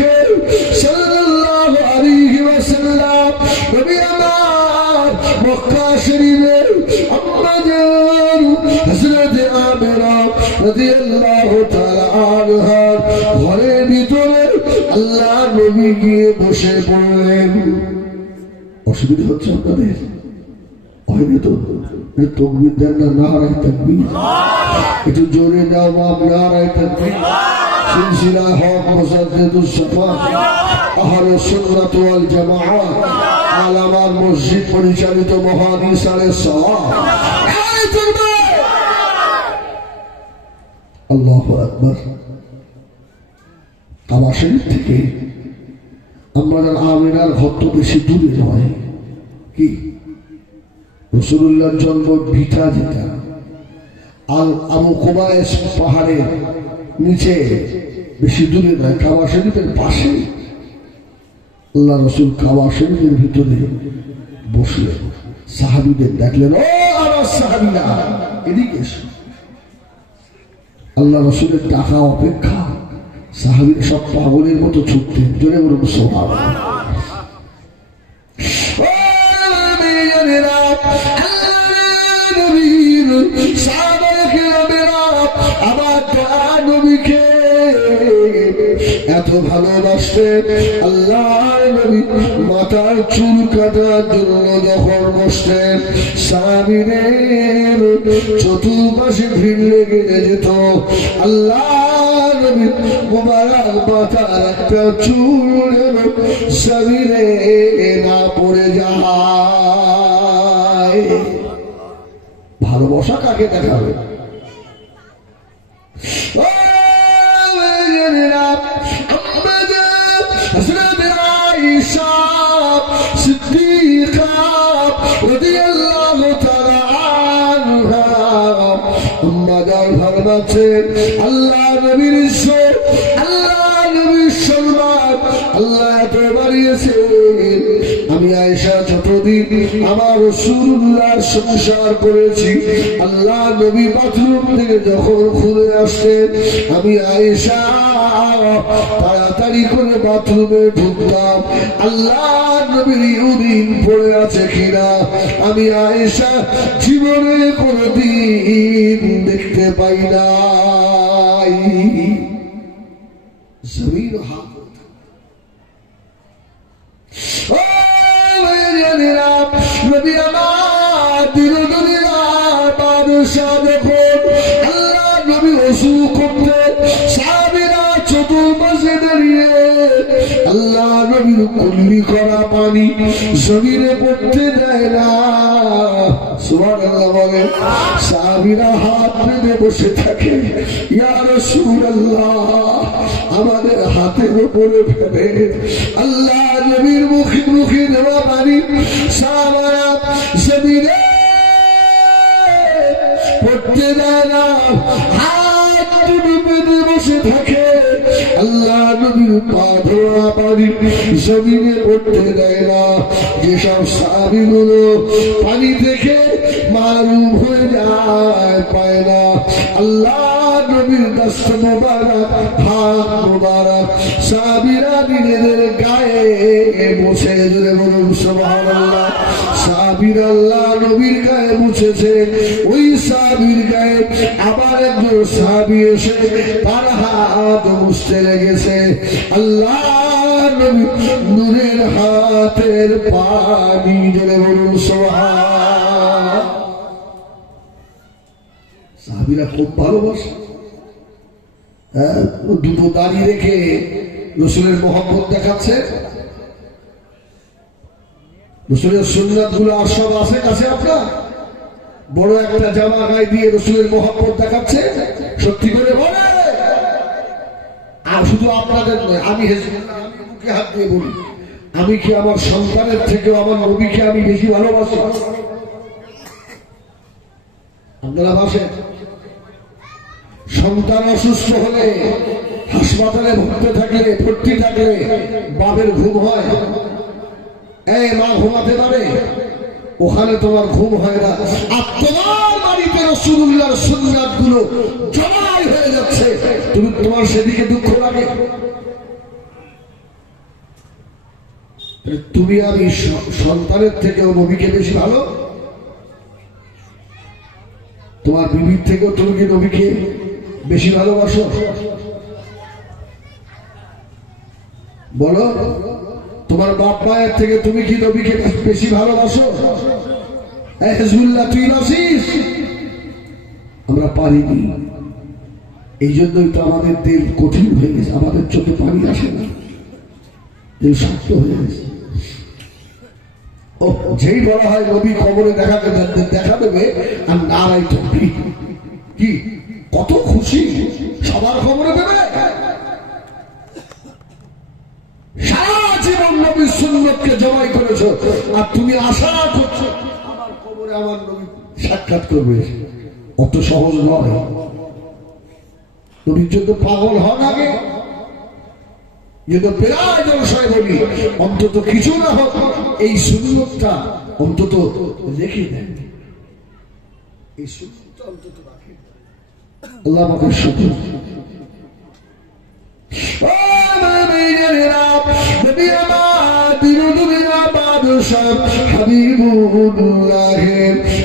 সাল্লাল্লাহু আলাইহি ওয়াসাল্লাম, নবী আমার মক্কা শরীফে আম্মা জান হযরত আমিনা রাদিয়াল্লাহু তাআলা আনহা ঘরের ভিতরে আল্লাহ নবী গিয়ে বসে পড়লেন। অসুবিধা হচ্ছে আপনাদের? হয়নি তো? তকবীর দেন না? নারায়ে তাকবীর, একটু জোরে দাও বাপ, নারায়ে তাকবীর। সিলসিলা হক মুজাদ্দিদুস সাফা আহলে সুন্নাত ওয়াল জামাআত আলামার মসজিদ পরিচালিত মহাদিস আলে সওয়াব। আল্লাহু আকবার। কাবা শরীফ থেকে আমাদের আমিনার ঘর তো বেশি দূরে নয়, কি রাসূলুল্লাহর জন্ম ভিটা যেটা আল আবু কুবাইস পাহাড়ের নিচে, বেশি দূরে নয়, কাবা শরীফের পাশে। আল্লাহ রাসূল কাবা শরীফের ভিতরে বসলেন, সাহাবীদের ডাকলেন, ও আমার সাহাবীরা এদিকে এসো। আল্লাহ রাসূলের ডাকা অপেক্ষা সাহাবীরা সব পাগলের মতো ছুটতেন। জোরে বলুন সুবহানাল্লাহ। এত ভালোবাসতেন আল্লাহ নবী, মাথার চুল কাটার জন্য যখন বসতেন সাহাবীদের চতুর্পাশে ভিড় লেগে যেত। আল্লাহ নবী মুবারক মাথার একটা চুল জমিনে না পড়ে যায়। ভালোবাসা কাকে দেখাবে? আল্লাহ নবীর আল্লাহ নবীর সম্মান আল্লাহ এত বাড়িয়েছে। আমি আয়েশা যতদিন আমার রাসূলুল্লাহর সংসার করেছি, আল্লাহ নবী বাথরুম থেকে যখন ঘুরে আসতেন, আমি আয়েশা তাড়াতাড়ি করে বাথরুমে ঢুকতাম আল্লাহ নবীর ইউরিন পড়ে আছে কিনা। আমি আয়েশা জীবনে কোনদিন দেখতে পাই নাই। জমিন হাত নবী আমার দিনদুনিয়া বাদশাহ যখন আল্লাহ নবী ওযু করতে সাহাবীরা চতুর্পাশে দাঁড়িয়ে আল্লাহ নবীর কুল্লি করা পানি জমিনে পড়তে দেয় না। সুবহানাল্লাহ বলে। সাহাবীরা হাত বেঁধে বসে থাকে, ইয়া রাসূলুল্লাহ আমাদের হাতের উপরে ফেলে আল্লাহ নবীর মুখে মুখে দেওয়া পানি সাহাবারা জমিনে পড়তে দেয় না, হাত বেঁধে বসে থাকে। আল্লাহ নবীর পা ধোয়া পানি জমিনে পড়তে দেয় না। যেসব সাহাবীগুলো পানি থেকে মারুম হয়ে যায়, পায় না, আল্লাহ নবীর দস্ত মোবারক হাত মোবারক সাহাবীরা নিজেদের গায়ে মুছে ধরে বলুন সুবহানাল্লাহ। সাহাবীরা আল্লাহ নবীর গায়ে মুছেছে, ওই সাহাবীর গায়ে আবার একজন সাহাবী এসে তার হাত মুছতে লেগেছে। আল্লাহ নবী নূরের হাতের পানি ধরে বলুন সুবহানাল্লাহ। সাহাবীরা খুব ভালোবাসে। দুটো দাড়ি রেখে রাসূলের মহব্বত দেখাচ্ছে। রাসূলের সুন্নাত গুলো আর সব আছে কাছে আপনার। বড় একটা জামা গায়ে দিয়ে রাসূলের মহব্বত দেখাচ্ছে, সত্যি করে বলে। আর শুধু আপনাদের নয়, আমি বুকে হাত দিয়ে বলি, আমি কি আমার সন্তানের থেকে আমার নবীকে আমি বেশি ভালোবাসি? আপনারা বাসেন? সন্তান অসুস্থ হলে, হাসপাতালে ভর্তি থাকলে বাপের ঘুম হয়? এই মা ঘুমাতে পারে? ওখানে তোমার ঘুম হয় না। আর তোমার বাড়িতে রাসূলুল্লাহর সুন্নাত গুলো জমাই হয়ে যাচ্ছে, তোমার সেদিকে দুঃখ লাগে? তুমি আমি সন্তানের থেকেও নবীকে বেশি ভালো? তোমার বিবির থেকেও তুমি কি নবীকে বেশি ভালোবাসো? বলো। তোমার বাপ মায়ের থেকে তুমি কি নবীকে বেশি ভালোবাসো? হিজবুল্লাহ তুই বাসিস? আমরা পারিনি। এই জন্যই তো আমাদের দিল কঠিন হয়ে গেছে, আমাদের চোখে পানি আসে না, দিল শক্ত হয়ে গেছে। ও যেই বলা হয় নবী কবরে দেখা দেবে আর নারাই তকবীর, কি কত খুশি! সবার খবরে দেবে। সারা জীবন নবীর সুন্নতকে জমাই করেছো, আর তুমি আশা করছো আমার কবরে আমার নবী সাক্ষাৎ করবে। অত সহজ নয়। নবীর জন্য পাগল হন আগে। প্রায় জলসায় বলি, অন্তত কিছু না হোক এই সুন্নতটা অন্তত রেখে দেন। এই সুন্নতটা অন্তত রাখে। আল্লাহ আমাকে শুকুর। হাবিবুল্লাহ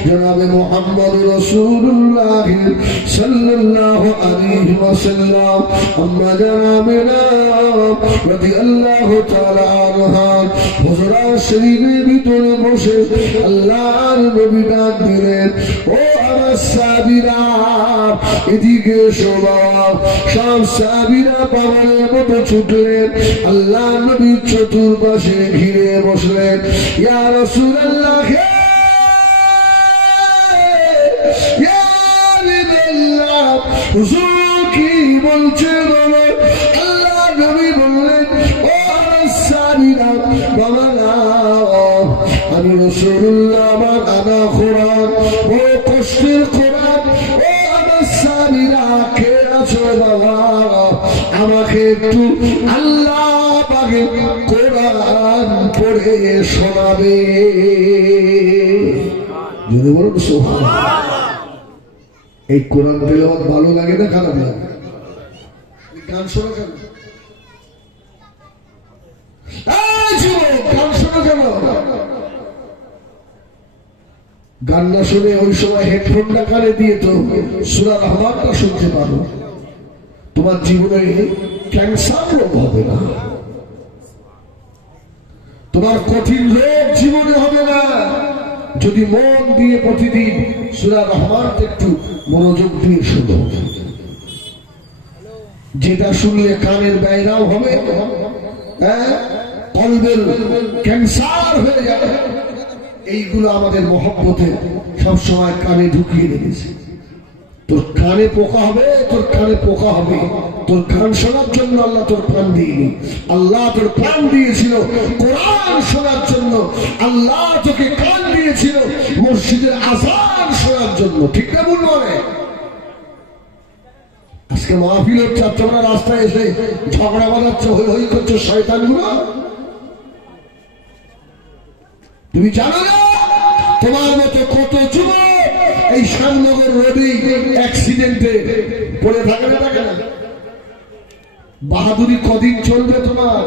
জনাবে মুহাম্মদ রাসূলুল্লাহ সাল্লাল্লাহু আলাইহি ওয়াসাল্লাম আম্মা জানাবেনা রাদিয়াল্লাহু তাআলা আনহা হুজরা শরীফের ভিতরে বসে আল্লাহর নবী ডাক দিলেন, ও আমার সাহাবীরা এদিকে শোনো। সব সাহাবীরা পাগলের মতো ছুটলেন, আল্লাহ নবীর চতুর্পাশে ঘিরে বসলেন। ইয়া রাসূলুল্লাহ, হুজুর কি বলছেন? আল্লাহ নবী বললেন, ও আমার সাহাবীরা, আমি রাসূলুল্লাহ আমার আনা কোরআন, ও কষ্টের কোরআন, ও আমার সাহাবীরা কে আছো বাবা? আমাকে একটু আল্লাহ পাকে কোরআন পড়ে শোনাবে। যদি বলুন সুবহানাল্লাহ। এই কোরআন তেলাওয়াত ভালো লাগে না খারাপ লাগে? গান শোনো কেন? গান শোনো কেন? গান না শুনে ওই সময় হেডফোনটা কানে দিয়ে তো সূরা রহমানটা শুনতে পারো, তোমার জীবনে ক্যান্সার রোগ হবে না, তোমার কঠিন রোগ জীবনে হবে না, যদি মন দিয়ে প্রতিদিন সূরা রহমানটা একটু মনোযোগ দিয়ে শোনো। যেটা শুনলে কানের বাইরাও হবে, কলবের ক্যান্সার হয়ে যাবে। এইগুলো আমাদের মহব্বতে সবসময় কানে ঢুকিয়ে রেখেছে। তোর কানে পোকা হবে, তোর কানে পোকা হবে। তোর গান শোনার জন্য আল্লাহ তোর প্রাণ দিইনি, আল্লাহ তোর প্রাণ দিয়েছিল কোরআন শোনার জন্য। আল্লাহ তোকে কান দিয়েছিল মসজিদের আযান শোনার জন্য। ঠিক না বলবো? আজকে মাহফিল হচ্ছে, তোমরা রাস্তায় এসে ঝগড়া বাঁধাচ্ছ, হই হই করছো শয়তানগুলো। তুমি জানো না তোমার মতো কত যুবক এই শ্যামনগর রোডে অ্যাক্সিডেন্টে পড়ে থাকে না, থাকে না? বাহাদুরি কদিন চলবে তোমার?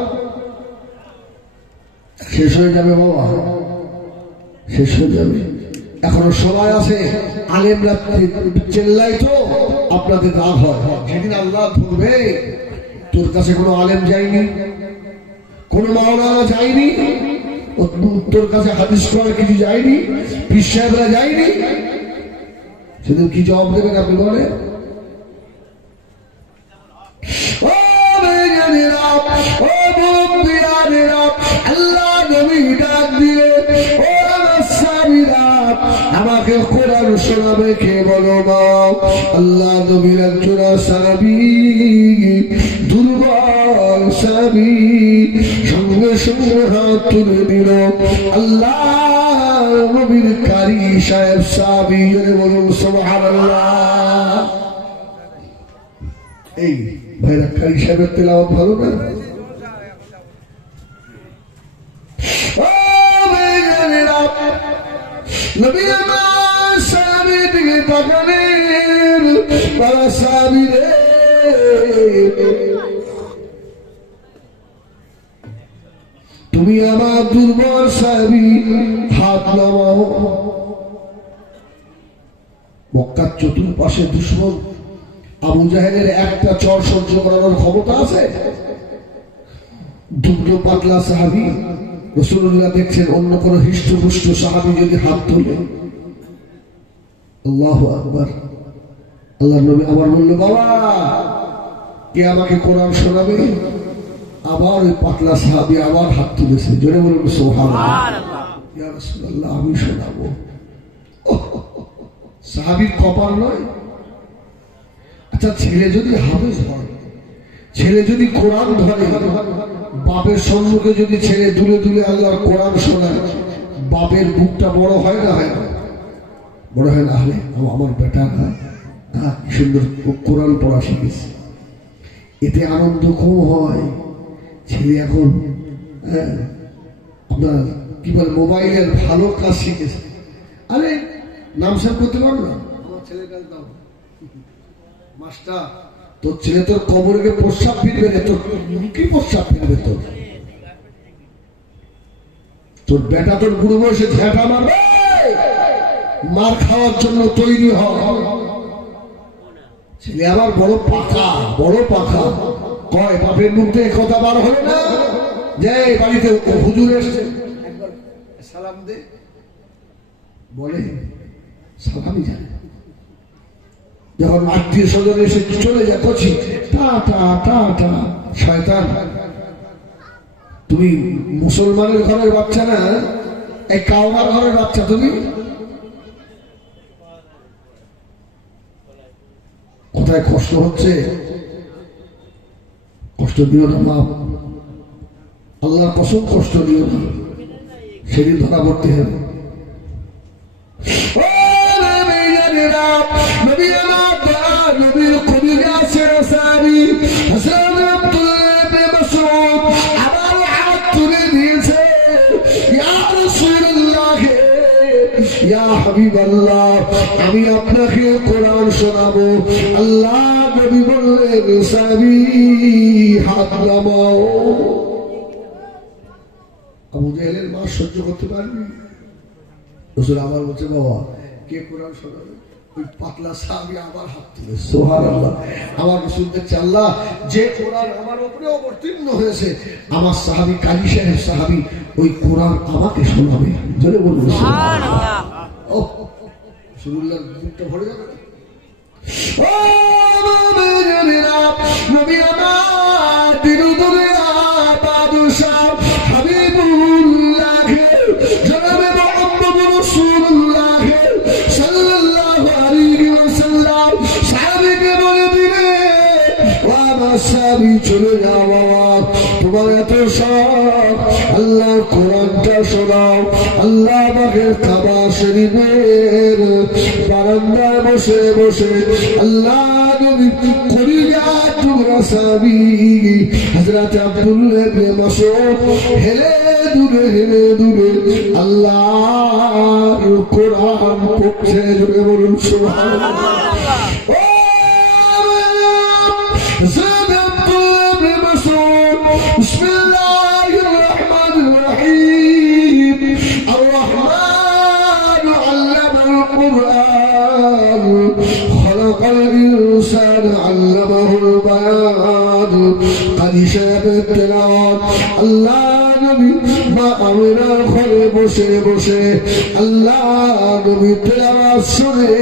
শেষ হয়ে যাবে বাবা, শেষ হয়ে যাবে। এখনো সময় আছে। আলেমরা চেল্লাই তো আপনাদের রাগ হয়। সেদিন আল্লাহ ধরবে, তোর কাছে কোনো আলেম যায়নি, কোনো মাওলানা যায়নি, তোর কাছে হাদিস করার কিছু যায়নি, পীর সাহেবরা যায়নি, সেদিন কি জবাব দেবেন আপনি বলে? আল্লাহ নবী ডাক দিয়ে, ও আমার সাহাবীরা আমাকে কোরআন শোনাবে কে বলো? মা আল্লাহ নবীর একজন সাহাবী, দুর্বল সাহাবী, সঙ্গে সঙ্গে হাত তুলে দিল। আল্লাহ নবীর কারি সাহেব সাহাবী, বলুন সুবহানাল্লাহ। এই ভাইরা কারি সাহেবের তেলাওয়াত ভালো না? নবী আমার সাহাবীর দিকে তাকালেন, বলা সাহাবী রে, তুমি আমার দুর্বল সাহাবী, হাত নামাও। মক্কার চতুর্পাশে দুশমন আবু জাহেলের একটা চর সহ্য করানোর ক্ষমতা আছে? দুগ্ধ পাতলা সাহাবী রাসূলুল্লাহ দেখছেন, অন্য কোন হৃষ্টপুষ্ট সাহাবী যদি হাত তোলে, আল্লাহু আকবার। আল্লাহর নবী আবার বলল, বাবা কে আমাকে কোরআন শোনাবে? আবার ওই পাতলা সাহাবী আবার হাত তুলেছে। জোরে বলুন সুবহানাল্লাহ। ইয়া রাসূলুল্লাহ, আমি শোনাবো। সাহাবীর কপাল নয়? আচ্ছা, ছেলে যদি হাফেজ হয়, ছেলে যদি কোরআন ধরে, বাপের সম্মুখে যদি ছেলে দুলে দুলে আল্লাহর কোরআন শোনায়, বাপের বুকটা বড় হয় না? হয় না? বড় হয় না? হলে আমার বেটা সুন্দর কোরআন পড়া শিখেছে, এতে আনন্দ কম হয়। ছেলে এখন আপনার কি বলে মোবাইলের ভালো কাজ শিখেছে। আরে নাম সেভ করতে পারো না? আমার ছেলের কাছে দাও, মাস্টার তোর ছেলে তোর কবরকে প্রস্রাব ফিরবে রে, তোর কি প্রস্রাব ফিরবে? তোর বেটা তোর বুড়ো বয়সে ঝেঁটা মারবে, মার খাওয়ার জন্য তৈরি হয়। ছেলে আবার বড় পাকা, বড় পাকা। কয় বাপের মুখ থেকে কথা বার হলো না যে বাড়িতে হুজুর এসছে, একবার সালাম দে, বলে সালামই জানে। যখন আত্মীয় স্বজন এসে চলে যায়, কচি টাটা টাটা। শয়তান, তুমি মুসলমানের ঘরের বাচ্চা না, এই কাওমার ঘরের বাচ্চা। তুমি কোথায় কষ্ট হচ্ছে? কষ্ট দিও না বাপ, আল্লাহর কসম কষ্ট দিও না, সেদিন ধরা পড়তে হবে। নবীর কবিরা শের সাহাবী হযরত হাবিবাল্লাহ আমি আপনাকে কোরআন শোনাবো। আল্লাহ নবী বললেন সাহাবী হাত নামাও। আবু জাহেলের মা সহ্য করতে পারবি? রাসূল আমার বলছে বাবা কে কোরআন শোনাবে? ওই পাতলা সাহাবী আবার হাত তুলে সুবহানাল্লাহ। আমাকে শুনতে আল্লাহ যে কোরআন আমার উপরে অবতীর্ণ হয়েছে আমার সাহাবী কাজী সাহেব সাহাবী ওই কোরআন আমাকে শোনাবে। জোরে বলুন সুবহানাল্লাহ। ও সুরুল্লাহ বুকটা ভরে যাবে। ও নবী আমার দিনুদুনিয়া বাদশাহ হাবিবুল্লাহ জনাবে মুহাম্মদ রাসূলুল্লাহ সাল্লাল্লাহু আলাইহি ওয়াসাল্লাম সাহাবীকে বলে দিলে ও আমার সাহাবী চলে যাও বাবা তোমার এত শখ আল্লাহ কোরআনটা শোনাও। আল্লাহ পাকের কাবা শরীফের বারান্দায় বসে বসে আল্লাহ নবী কলিজা টুকরা সাহাবী হযরত আব্দুল্লাহ ইবনে মাসউদ হেলে দূরে আল্লাহর কোরআন পড়ছে। জোরে বলুন সুবহানাল্লাহ। بسم الله الرحمن الرحيم الرحمن علم القرآن خلق الإنسان علمه البيان قد شاب التلاوات الله নবী মা আমরা ঘরে বসে বসে আল্লাহ নবী তেলাওয়াত শুনে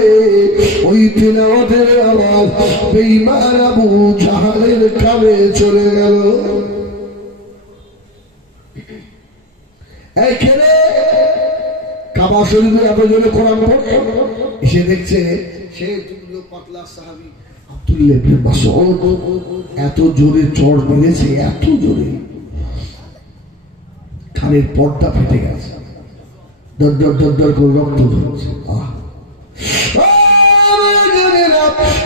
ওই তেলাওয়াতের আওয়াজ বেঈমান আবু জাহেলের কানে চলে গেল। এইখানে কাবা শরীফে এত জোরে কোরআন পড়ে এসে দেখছে সে পাতলা সাহাবী আব্দুল্লাহ ইবনে মাসউদ এত জোরে চড় মেরেছে এত জোরে কানের পর্দা ফেটে গেছে দর দর দর দর করে রক্ত ঝরছে।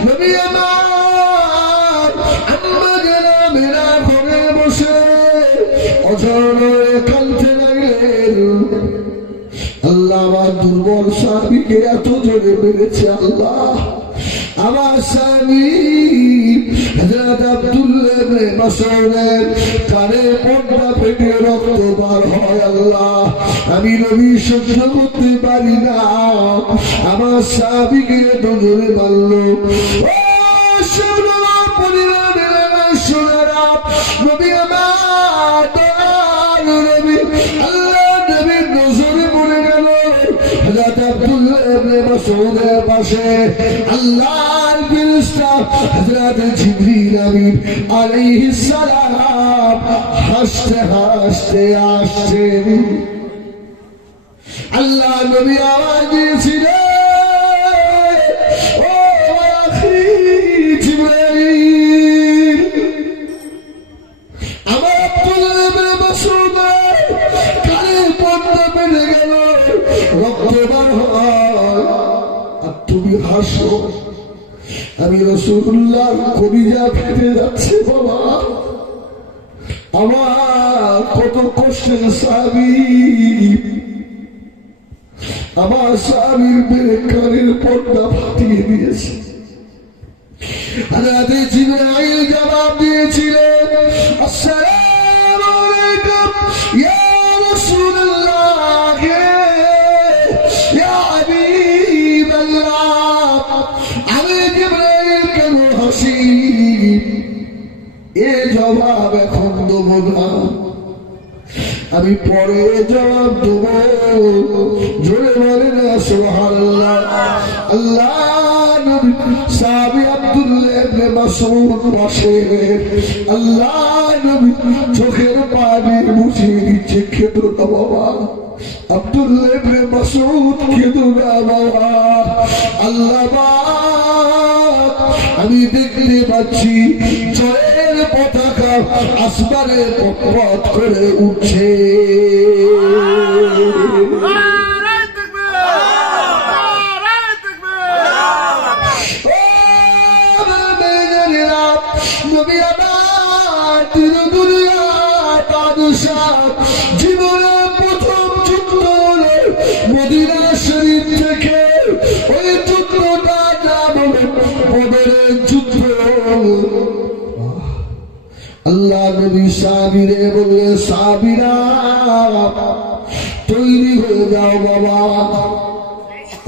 নবী আমার আম্মা জানেরা ঘরে বসে অঝরে কাঁদতে লাগলেন। আল্লাহ আমার দুর্বল সাহাবীকে এত জোরে মেরেছে আল্লাহ আমার স্বামী হযরত আব্দুল্লাহ ইবনে মাসউদের কানে পর্দা ফেটে রক্ত বার হয়। আল্লাহ আমি নবী সহ্য করতে পারি না আমার সাহাবীকে এত জোরে মারলো। নবী আমার দয়াল নবী আল্লাহ নবীর নজরে পড়ে গেল হযরত আব্দুল্লাহ ইবনে মাসউদের পাশে আল্লাহর ফেরেশতা হযরত জিবরিল আমিন আলাইহিস সালাম হাসতে হাসতে আসছেন। আল্লাহ নবী আওয়াজ দিয়েছিলেন ও আখি জিবরিল আমার আব্দুল্লাহ ইবনে মাসউদের কানে পর্দা ফেটে গেল রক্ত বার হয় আর তুমি হাসো। আমি রাসূলুল্লাহর কলিজা ফেটে যাচ্ছে বাবা আমার কত কষ্টের সাহাবী আমার স্বামীর কানের পর্দা ফাটিয়ে দিয়েছে। হযরত জিবরাইল জবাব দিয়েছিলেন আসসালামু আলাইকুম ইয়া রাসূলুল্লাহ ইয়া হাবিবাল্লাহ। আমি জিবরাইল কেন হাসি এ জবাব এখন দেব না আমি পরে জবাব দেব। জোরে বলেন সুবহানাল্লাহ। আল্লাহ নবী সাহাবী আব্দুল্লাহ ইবনে মাসউদ বসে আল্লাহ নবী চোখের পানি মুছিয়ে দিচ্ছে কেঁদো না বাবা আব্দুল্লাহ ইবনে মাসউদ কেঁদো না বাবা। আল্লাহ আমি দেখতে পাচ্ছি জয়ের পতাকা আসমানে পথ করে উঠছে। নবী আমার দিনুদুনিয়া বাদশাহ জীবনের প্রথম যুদ্ধ হলো মদিনা শরীফ থেকে নবী সাহাবীরে বললে সাহাবীরা তৈরি হয়ে যাও বাবা।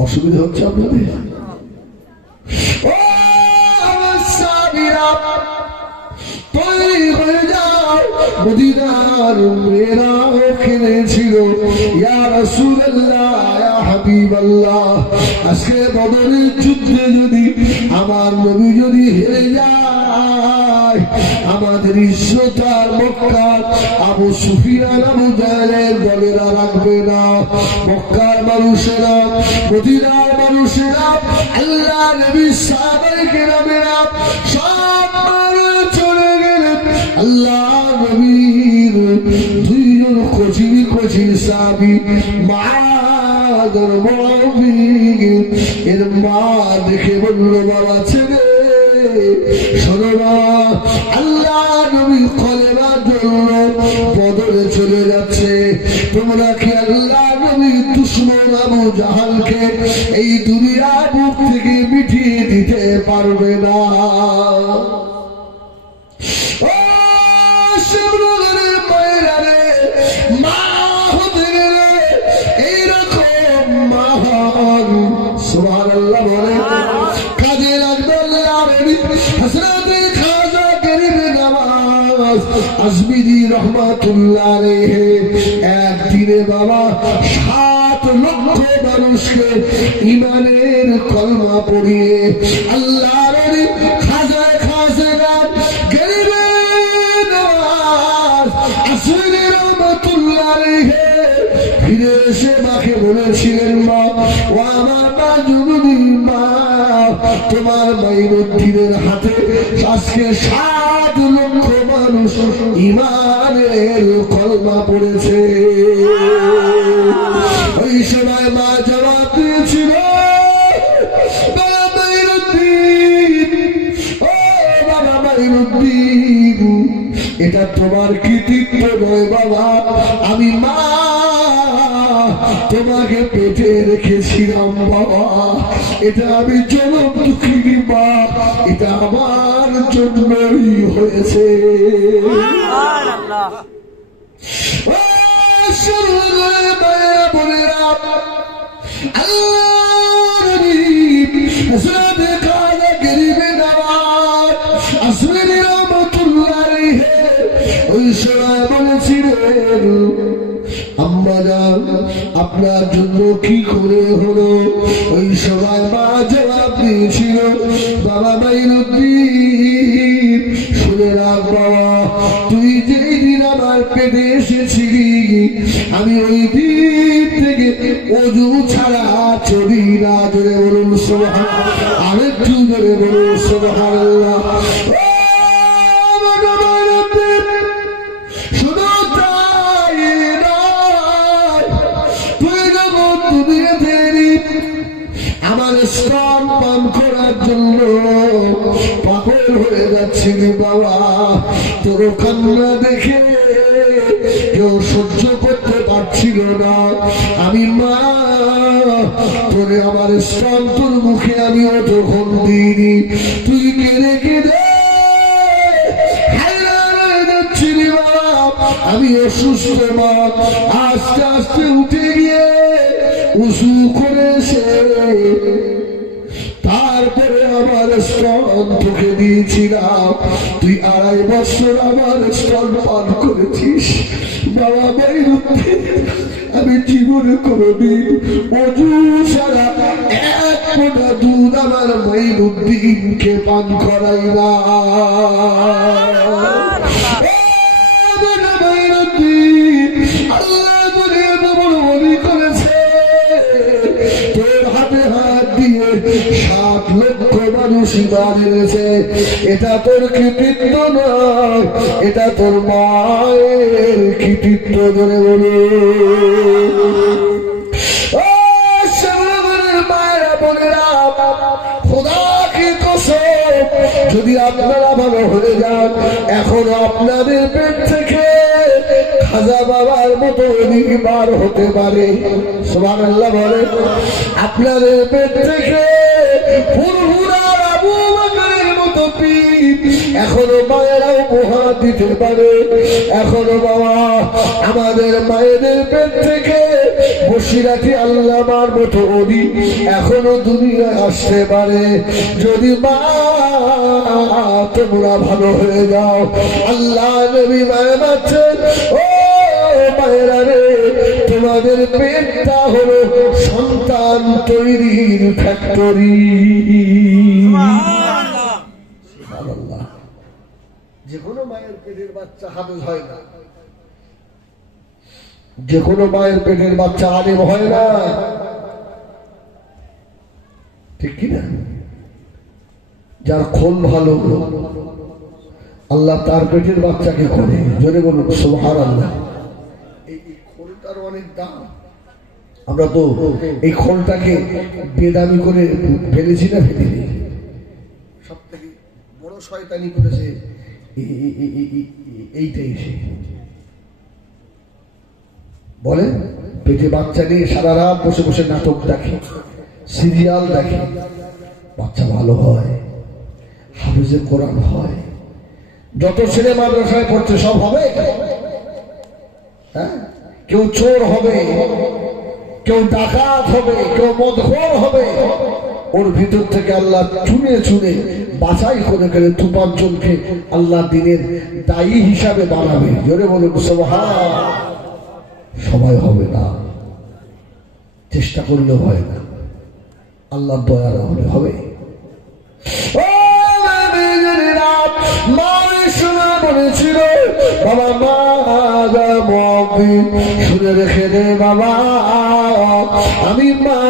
অসুবিধা হচ্ছে আপনাদের? ও আমার সাহাবীরা তৈরি হয়ে যাও। মদিনার মেয়েরা খেলেছিল ইয়া রাসূলুল্লাহ ইয়া হাবিবাল্লাহ, আজকে বদরের যুদ্ধে যদি আমার নবী যদি হেরে যায়, আমাদের ইজ্জত আর মক্কার আবু সুফিয়ান আবু জাহলের দলেরা রাখবে না। মক্কার মানুষেরা, মদিনার মানুষেরা, আল্লাহ নবী সাহাবায়ে কেরামেরা সব চলে গেলেন। আল্লাহ নবীর দুইজন কচি সাহাবী মুআয আর মুআবিদ এর মা দেখে বলল বাবা ছেলে শোনো বাবা, আল্লাহ নবী কলেমার জন্য বদরে চলে যাচ্ছে, তোমরা কি আল্লাহ নবী দুশমন আবু জাহালকে এই দুনিয়ার বুক থেকে মিটিয়ে দিতে পারবে না? সুবহানাল্লাহ বলে কাজে লাগবে আল্লাহ নবী হযরত খাজা গরিব নওয়াজ আজমিরি রাহমাতুল্লাহ আলাইহি একদিনে বাবা 7 লক্ষ মানুষকে ঈমানের কলমা পড়িয়ে আল্লাহ নবী খাজা গরিব নওয়াজ আজমিরি রাহমাতুল্লাহ আলাইহি ফিরে এসে মাকে বলেছিলেন মা ও আমার মা, তোমার মাইনুদ্দিনের হাতে আজকে 7 লক্ষ মানুষ ঈমানের কলমা পড়েছে। ওই সময় মা জবাব দিয়েছিল বাবা মাইনুদ্দিন, ও বাবা মাইনুদ্দিন, এটা তোমার কৃতিত্ব নয় বাবা, আমি মা তোমাকে পেটে রেখেছিলাম বাবা, এটা আমি জনম দুঃখিনী মা, এটা আমার জন্যই হয়েছে। ওই সময় বলেছিলেন আম্মা জান আপনার জন্য কি করে হলো? ওই সময় মা জবাব দিয়েছিল বাবা মাইনুদ্দিন শুনে রাখ বাবা, তুই যেই দিন আমার পেটে এসেছিলি আমি ওই দিন থেকে ওযু ছাড়া চলি না। জোরে বলুন সুবহানাল্লাহ, আরেকটু জোরে বলুন সুবহানাল্লাহ। আমার স্তন পান করার জন্য পাগল হয়ে যাচ্ছিলি বাবা, তোর কান্না দেখে কেউ সহ্য করতে পারছিল না। আমি মা তোরে আমার স্তন তোর মুখে আমিও তখন দিইনি, তুই কেঁদে কেঁদে যাচ্ছিলি বাবা। আমি অসুস্থ মা, আস্তে আস্তে উঠে গিয়ে উজু করে এসে তারপরে আমার স্তন তোকে দিয়েছিলাম, তুই 2.5 বছর আমার স্তন পান করেছিস বাবা মাইনুদ্দিন। আমি জীবনে কোনোদিন ওযু ছাড়া 1 ফোঁটা দুধ আমার মাইনুদ্দিনকে পান করাই না। আল্লাহ তোরে এত বড় বলি করেছে, তোর হাতে হাত দিয়ে 7 লক্ষ মানুষ ঈমান এনেছে। এটা তোর কৃতিত্ব নয়, এটা তোর মায়ের কৃতিত্ব। ধরে বলে মায়েরা বোনেরা, খোদা কি কসম, যদি আপনারা ভালো হয়ে যান এখনো আপনাদের পেট থেকে খাজা বাবার মতো বার হতে পারে। সুবহানাল্লাহ বলে আপনাদের পেট থেকে ফুরফুরা আবু বকরের মতো পীর এখনো মায়েরাও মহাদি দিতে পারে। এখনো বাবা আমাদের মায়েদের পেট থেকে বসিরাটি আল্লামার মতো অলি এখনো দুনিয়ায় আসতে পারে। যদি মা তোমরা ভালো হয়ে যাও, আল্লাহ নবী মায়ের বাচ্চেন, ও মায়েরা রে, তোমাদের পেটটা হলো সন্তান তৈরির ফ্যাক্টরি। যে কোনো মায়ের পেটের বাচ্চা হাফেজ হয় না, যে কোনো মায়ের পেটের বাচ্চা আলেম হয় না, ঠিক কিনা? যার খোল ভালো আল্লাহ তার পেটের বাচ্চাকে করে। জোরে বলুন সুবহানাল্লাহ। এই খোলটার অনেক দাম। আমরা তো এই খোলটাকে বেদামি করে ফেলেছি না, ফেলিনি? সব থেকে বড় শয়তানি করেছে এইটাই। এসে বলে পেটে বাচ্চা নিয়ে সারা রাত বসে বসে নাটক দেখে, সিরিয়াল দেখে, বাচ্চা ভালো হয়, হাফেজে কোরআন হয়। যত ছেলে মাদ্রাসায় পড়ছে সব হবে। হ্যাঁ, কেউ চোর হবে, কেউ ডাকাত হবে, কেউ মদখোর হবে। ওর ভিতর থেকে আল্লাহ চুনে চুনে বাছাই করে করে দু পাঁচজনকে আল্লাহ দিনের দায়ী হিসাবে বানাবে। জোরে বলুন সুবহান। সবাই হবে না, চেষ্টা করলেও হয় না, আল্লাহ দয়া না হলে হবে। বলেছিল বাবা মা শুনে রেখে দে বাবা, আমি মা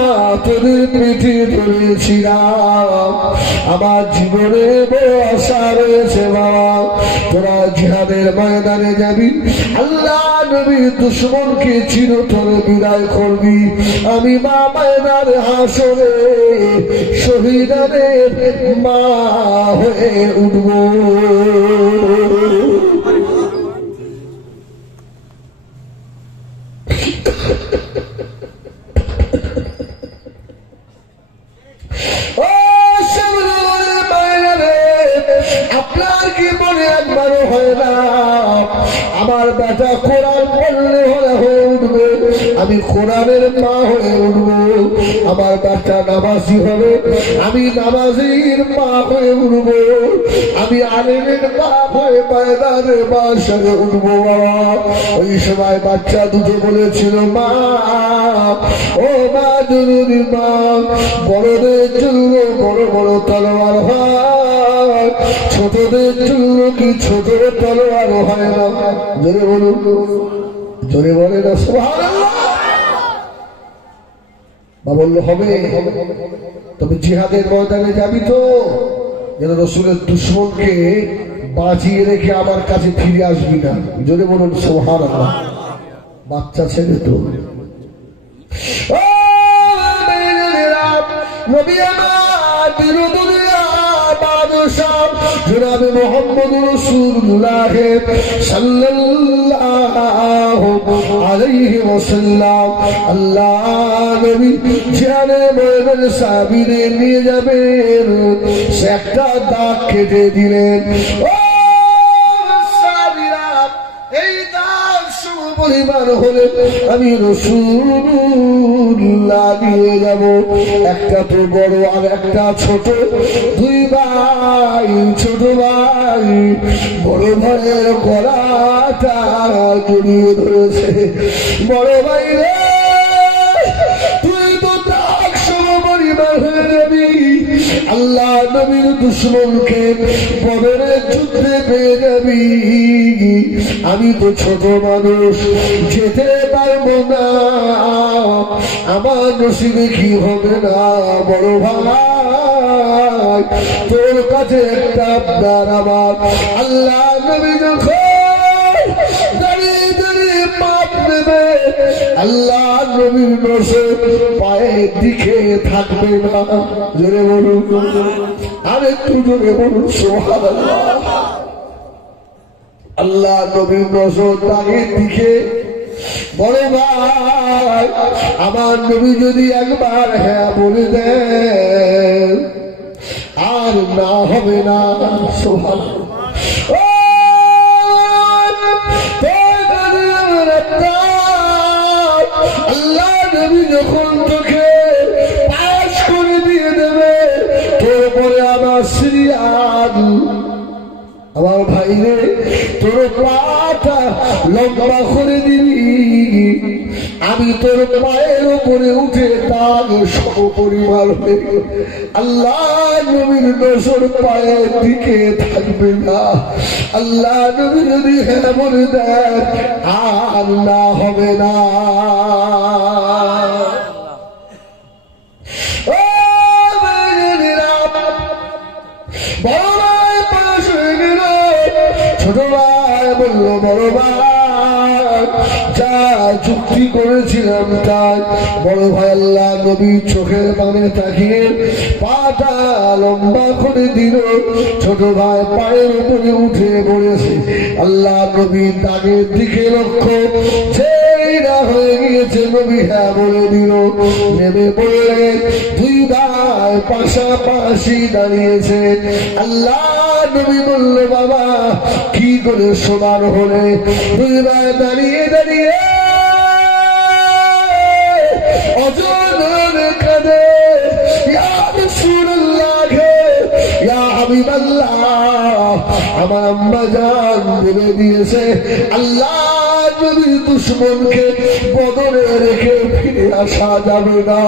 তোদের পিঠে ধরেছিলাম, আমার জীবনে বড় আশা রয়েছে বাবা, তোরা জিহাদের ময়দানে যাবি, আল্লাহ নবীর দুশমনকে চিরতরে বিদায় করবি, আমি মা ময়দান হাসরে শহীদানের মা হয়ে উঠব। আপনার কি মনে একবারও হয় না আমার বেটা কোরআন পড়লে হয়ে উঠবে, আমি কোরআনের মা হয়ে উঠব, আমার বেটা নামাজি হবে, আমি নামাজির মা হয়ে উঠব, আমি আলেমের মা হয়ে ময়দানের বাসায় উঠব বাবা। ওই সময় বাচ্চা দুটো বলেছিল মা, ও মা জরুরি মা, বড়দের জন্য বড় বড় তলোয়ার হয়, ছোটদের জন্য কি ছোট তলোয়ার হয় না? জোরে বলুন, জোরে বলে না সুবহানাল্লাহ। বা বললো হবে, তবে জিহাদের ময়দানে যাবি তো যেন রসুলের দুশমনকে বাঁচিয়ে রেখে আমার কাছে ফিরে আসবি না। জোরে বলুন সুবহানাল্লাহ। বাচ্চা ছেলে তো। নবী আমার বিরোধীরা বাদশাহ জনাবে মুহাম্মদ রাসূলুল্লাহ সাল্লাল্লাহু আলাইহি ওয়াসাল্লাম আল্লাহ নবী জানে ময়দানে সাহাবীদের নিয়ে যাবেন, সে একটা দাগ কেটে দিলেন। ও সাহাবীরা, এই দাগ পরিমাণ হলে আমি রাসূলুল্লাহ নিয়ে যাব, একটা তো বড় আর একটা ছোট, দুই ভাই, ছোট ভাই বড় ভাইয়ের গলাটা জড়িয়ে ধরেছে। বড় ভাই রে, তুই তো দাগ পরিমাণ হয়ে যাবি, আল্লাহ নবীর দুশমনকে বদরের যুদ্ধে পেয়ে যাবি, আমি তো ছোট মানুষ, যেতে পারবো না, আমার নসিবে কি হবে না। বড় ভাই, তোর কাছে একটা আবদার আমার, আল্লাহ নবী যখন দাঁড়িয়ে দাঁড়িয়ে পাপ দেবে, আল্লাহ নবীর নসর পায়ের দিকে থাকবে না। জোরে বলুন, আর একটু জোরে বলুন সুবহানাল্লাহ। আল্লাহ নবীর নজর দাগের দিকে। বড় ভাই, আমার নবী যদি একবার হ্যাঁ বলে দেন আর না হবে না। সুবহানাল্লাহ। ও যখন তোকে পাশ করে দিয়ে দেবে তোর পরে আমার সিরিয়াল আমার ভাই রে তোর পাটা লম্বা করে দিবি আমি তোর পায়ের উপরে উঠে তার সমপরিমাণ হয়ে আল্লাহ নবীর নজর পায়ের দিকে থাকবে না আল্লাহ নবী যদি হ্যাঁ বলে দেন আল্লাহ হবে না বড় ভাই পাশ হয়ে গেল ছোট ভাই বললো বড় ভাই যা চুক্তি করেছিলাম তাই বড় ভাই আল্লাহ নবী চোখের পানে তাকিয়ে পাটা লম্বা করে দিল ছোট ভাই পায়ের উপরে উঠে পড়েছে আল্লাহ নবী দাগের দিকে লক্ষ্য যেই না হয়ে গিয়েছে নবী হ্যাঁ বলে দিল নেমে পড়লে দুই ভাই পাশাপাশি দাঁড়িয়েছে আল্লাহ নবী বলল বাবা কি করে সমান হলে দুই ভাই দাঁড়িয়ে দাঁড়িয়ে অজর কাঁদে ইয়া রাসূলুল্লাহ ইয়া হাবিবাল্লাহ আমার আম্মা জান বলে দিয়েছে আল্লাহ নবীর দুশমনকে বদরে রেখে ফিরে আসা যাবে না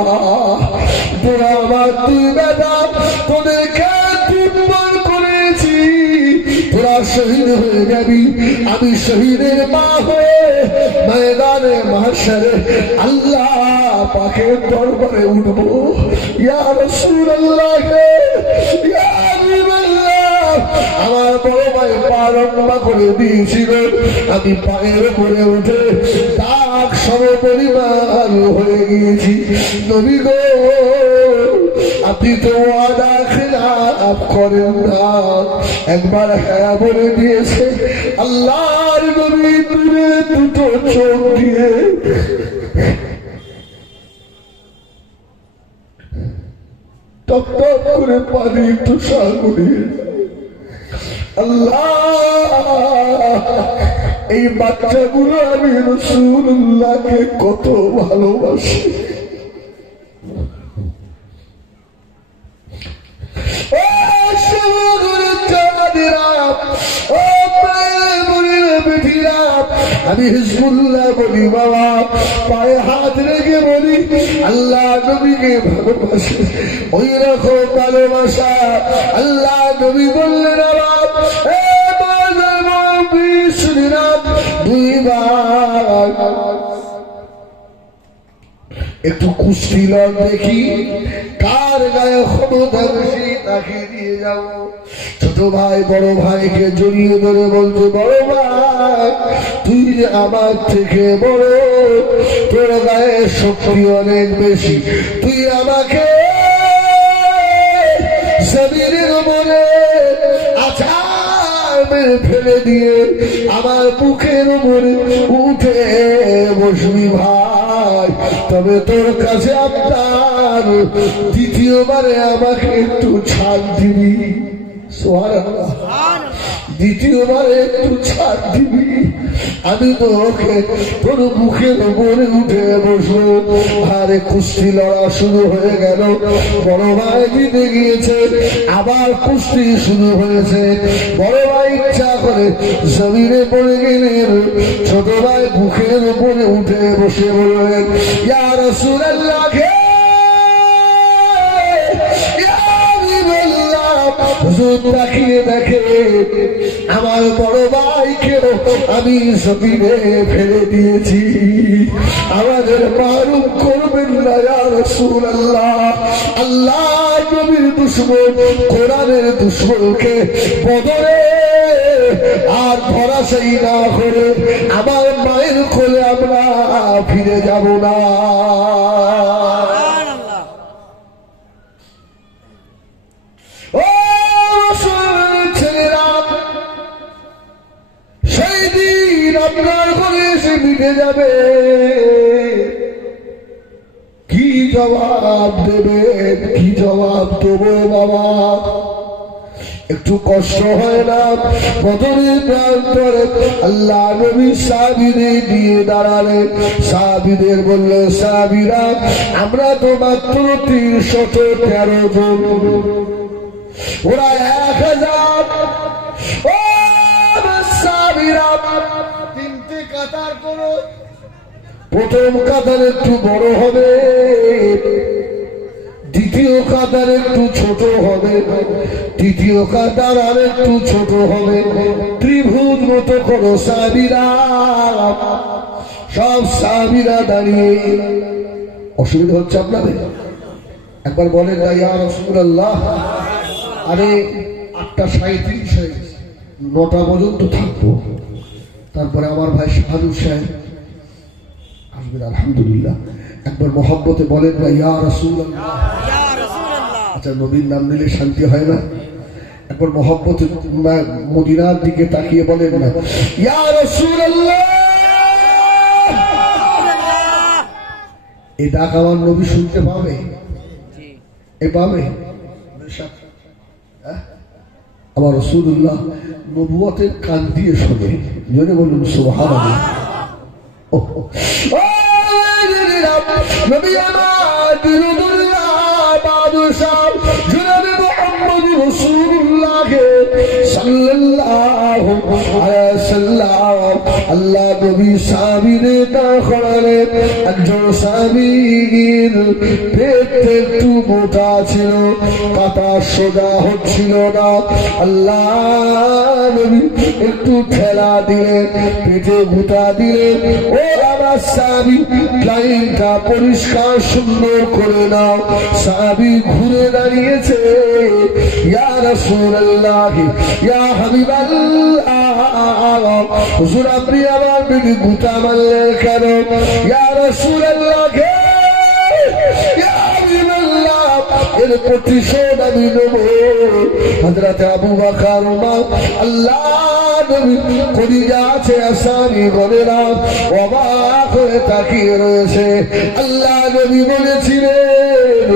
তোরা আমার দুই বেটা তোদেরকে তিনবার করেছি তোরা শহীদ হয়ে যাবি আমি শহীদের মা হয়ে ময়দানে মাহশরে আল্লাহ পাকের দরবারে উঠবো ইয়া রাসূলুল্লাহ ইয়া হাবিবাল্লাহ আমার বড় ভাই পা লম্বা করে দিয়েছিল আমি পায়ের উপরে উঠে দাগ সমপরিমাণ হয়ে গিয়েছি নবী গো আপনি তো ওয়াদা খিলাফ করেন না একবার হ্যাঁ বলে দিয়েছে আল্লাহর নবী দূরে দুটো চোখ দিয়ে টপ টপ করে পানি তুষার করিয়ে আল্লাহ এই বাচ্চাগুলো আমি রাসূলুল্লাহকে কত ভালোবাসি আমি হিজবুল্লাহ বলি বাবা পায়ে হাত রেখে বলি আল্লাহ নবীকে ভালোবাসে ওই রকম ভালোবাসা আল্লাহ নবী বললেন একটু কুস্তি লড় দেখি কার গায়ে ক্ষমতা বেশি তাকে দিয়ে যাবো ছোট ভাই বড় ভাইকে জড়িয়ে ধরে বলছে বড় ভাই তুই যে আমার থেকে বড় তোর গায়ে শক্তি অনেক বেশি তুই আমাকে জমিনের উপরে আছাড় মেরে ফেলে দিয়ে আমার বুকের উপরে উঠে বসবি ভাই তবে তোর কাছে আপনার দ্বিতীয়বারে আমাকে একটু ছাড় দিবি সুবহানাল্লাহ দ্বিতীয়বারে একটু ছাড় দিবি আমি তোকে তোর মুখের উপরে উঠে বসবো আরে কুস্তি লড়া শুরু হয়ে গেল বড় ভাই জিতে গিয়েছে আবার কুস্তি শুরু হয়েছে বড় ভাই ইচ্ছা করে জমিনে পড়ে গেলেন ছোট ভাই মুখের উপরে উঠে বসে বললেন ইয়া রাসূলুল্লাহ তাকিয়ে দেখে আমার বড় ভাইকে আমি জমিনে ফেলে দিয়েছি আমাদের মারুম করবেন না ইয়া রাসূলুল্লাহ আল্লাহ নবীর দুশমন কোরআনের দুশমনকে বদরে আর ধরাশায়ী না করে আমার মায়ের কোলে আমরা ফিরে যাব না আপনার ঘরে এসে মিটে যাবে কি জবাব দেবেন কি জবাব দেবো বাবা একটু কষ্ট হয় না? বদরের প্রান্তরে আল্লাহ নবী সাহাবীদের নিয়ে দাঁড়ালেন। সাহাবীদের বললেন, সাহাবীরা আমরা তো মাত্র 313 জন, ওরা 1000। ও সাহাবীরা, 3টে কাতার করো। প্রথম কাতার একটু বড় হবে, দ্বিতীয় কাতার একটু ছোট হবে, তৃতীয় কাতার আর একটু ছোট হবে, ত্রিভুজ মতো করো। সাহাবীরা, সব সাহাবীরা দাঁড়িয়ে। অসুবিধা হচ্ছে আপনাদের? একবার বলেন না ইয়া রাসূলুল্লাহ। আরে 8:37 হয়ে 9টা পর্যন্ত থাকবো, তারপরে আমার ভাই শাহাদুর সাহেব আসবেন আলহামদুলিল্লাহ। একবার মহব্বতে বলেন না ইয়া রাসূলুল্লাহ। আচ্ছা, নবীর নাম নিলে শান্তি হয় না? একবার মহব্বতে মদিনার দিকে তাকিয়ে বলেন না ইয়া রাসূলুল্লাহ। এই ডাক আমার নবী শুনতে পাবে? এ পাবে? আমার রাসূলুল্লাহ নবুয়তের কান দিয়ে শোনে। জোরে বলুন সুবহানাল্লাহ। নবী আমার দিনুল্লাহ বাদশাহ জনাবে মুহাম্মদ রাসূলুল্লাহ সাল্লাল্লাহু আলাইহি সাল্লাম আল্লাহ নবী সাহাবীদের দাঁড়ালে। একজন সাহাবীর পেট একটু মোটা ছিল, কাটা সোজা হচ্ছিল না। আল্লাহ নবী একটু ঠেলা দিলেন, পেটে গুঁতা দিলেন। ও আমার সাহাবী, লাইনটা পরিষ্কার সুন্দর করে নাও। সাহাবী ঘুরে দাঁড়িয়েছে। ইয়া রাসূলুল্লাহ, ইয়া হাবিবাল্লাহ, হুজুর আপনি আমার পেটে গুঁতা মারলেন কেন? ইয়া রাসূলুল্লাহ, ইয়া হাবিবাল্লাহ, এর প্রতিশোধ আমি নেব। হযরত আবু বকর ওমর আল্লাহ নবী কলিজা আছে আসামি গনেরা অবাক হয়ে তাকিয়ে রয়েছে। আল্লাহ নবী বলেছিলেন,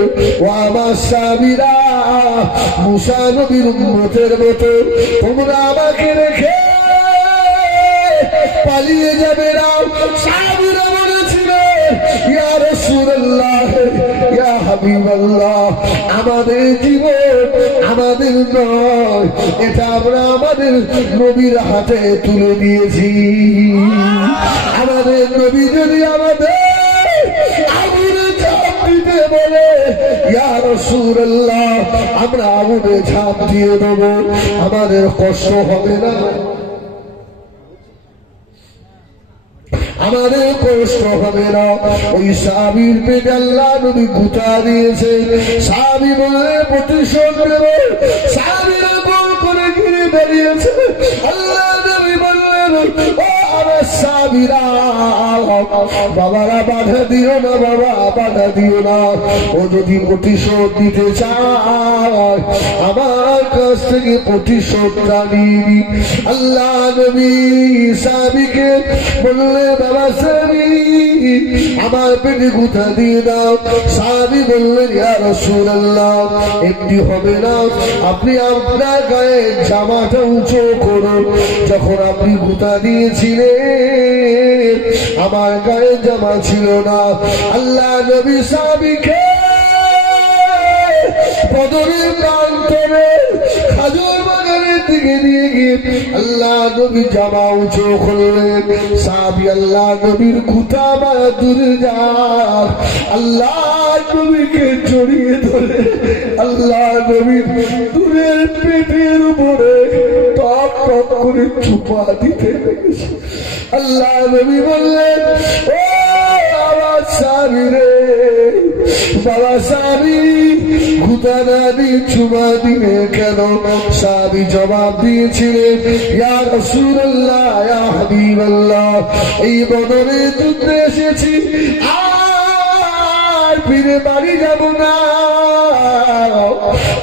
ও আমার সাহাবীরা, মুসা নবীর উম্মতের মতো তোমরা আমাকে রেখে পালিয়ে যাবে না। সাহাবীরা বলেছিলেন, ইয়া রাসূলুল্লাহ, ইয়া হাবিবাল্লাহ, আমাদের জীবন আমাদের নয়, এটা আমরা আমাদের নবীর হাতে তুলে দিয়েছি। আমাদের নবী যদি আমাদের আগুনে ঝাঁপ দিতে বলে, ইয়া রাসূলুল্লাহ, আমরা আগুনে ঝাঁপ দিয়ে দেব, আমাদের কষ্ট হবে না, আমাদের কষ্ট হবে না। ওই সাহাবীর পেটে আল্লাহ নবী গুঁতা দিয়েছে। সাহাবী বলে প্রতিশোধ নেব। সাহাবীরা গোল করে ঘিরে দাঁড়িয়েছে। আল্লাহ নবী বললেন, ও আমার সাহাবীরা, বাবারা বাধা দিও না, বাবা বাধা দিও না। ও যদি প্রতিশোধ দিতে চায় আমার কাছ থেকে প্রতিশোধটা নিবি। আল্লাহ নবী সাহাবীকে বললে, বাবা সাহাবী আমার পেটে গুঁতা দিয়ে দাও। সাহাবী বললেন, ইয়া রাসূলুল্লাহ, এমনি হবে না, আপনি আপনার গায়ে জামাটা উঁচু করুন। যখন আপনি গুঁতা দিয়েছিলেন আমার গায়ে জামা ছিল না। আল্লাহ নবী সাহাবীকে বদরের প্রান্তরে খাজুর বাগানের দিকে নিয়ে গিয়ে আল্লাহ নবী জামা উঁচু করলেন। সাহাবী আল্লাহ নবীর গুঁতা মারা দূরে যাক, আল্লাহ নবীকে জড়িয়ে ধরে আল্লাহ নবীর দূরের পেটের উপরে টক টক করে চুপা দিতে লেগেছে। আল্লাহ নবী বললেন, ও আমার সাহাবী রে, বাবা সাহাবী গুঁতা না দিয়ে চুমা দিলে কেন? সাহাবী জবাব দিয়েছিলেন, ইয়া রাসূলুল্লাহ, ইয়া হাবিবাল্লাহ, এই বদরের যুদ্ধে এসেছি, আর ফিরে বাড়ি যাব না।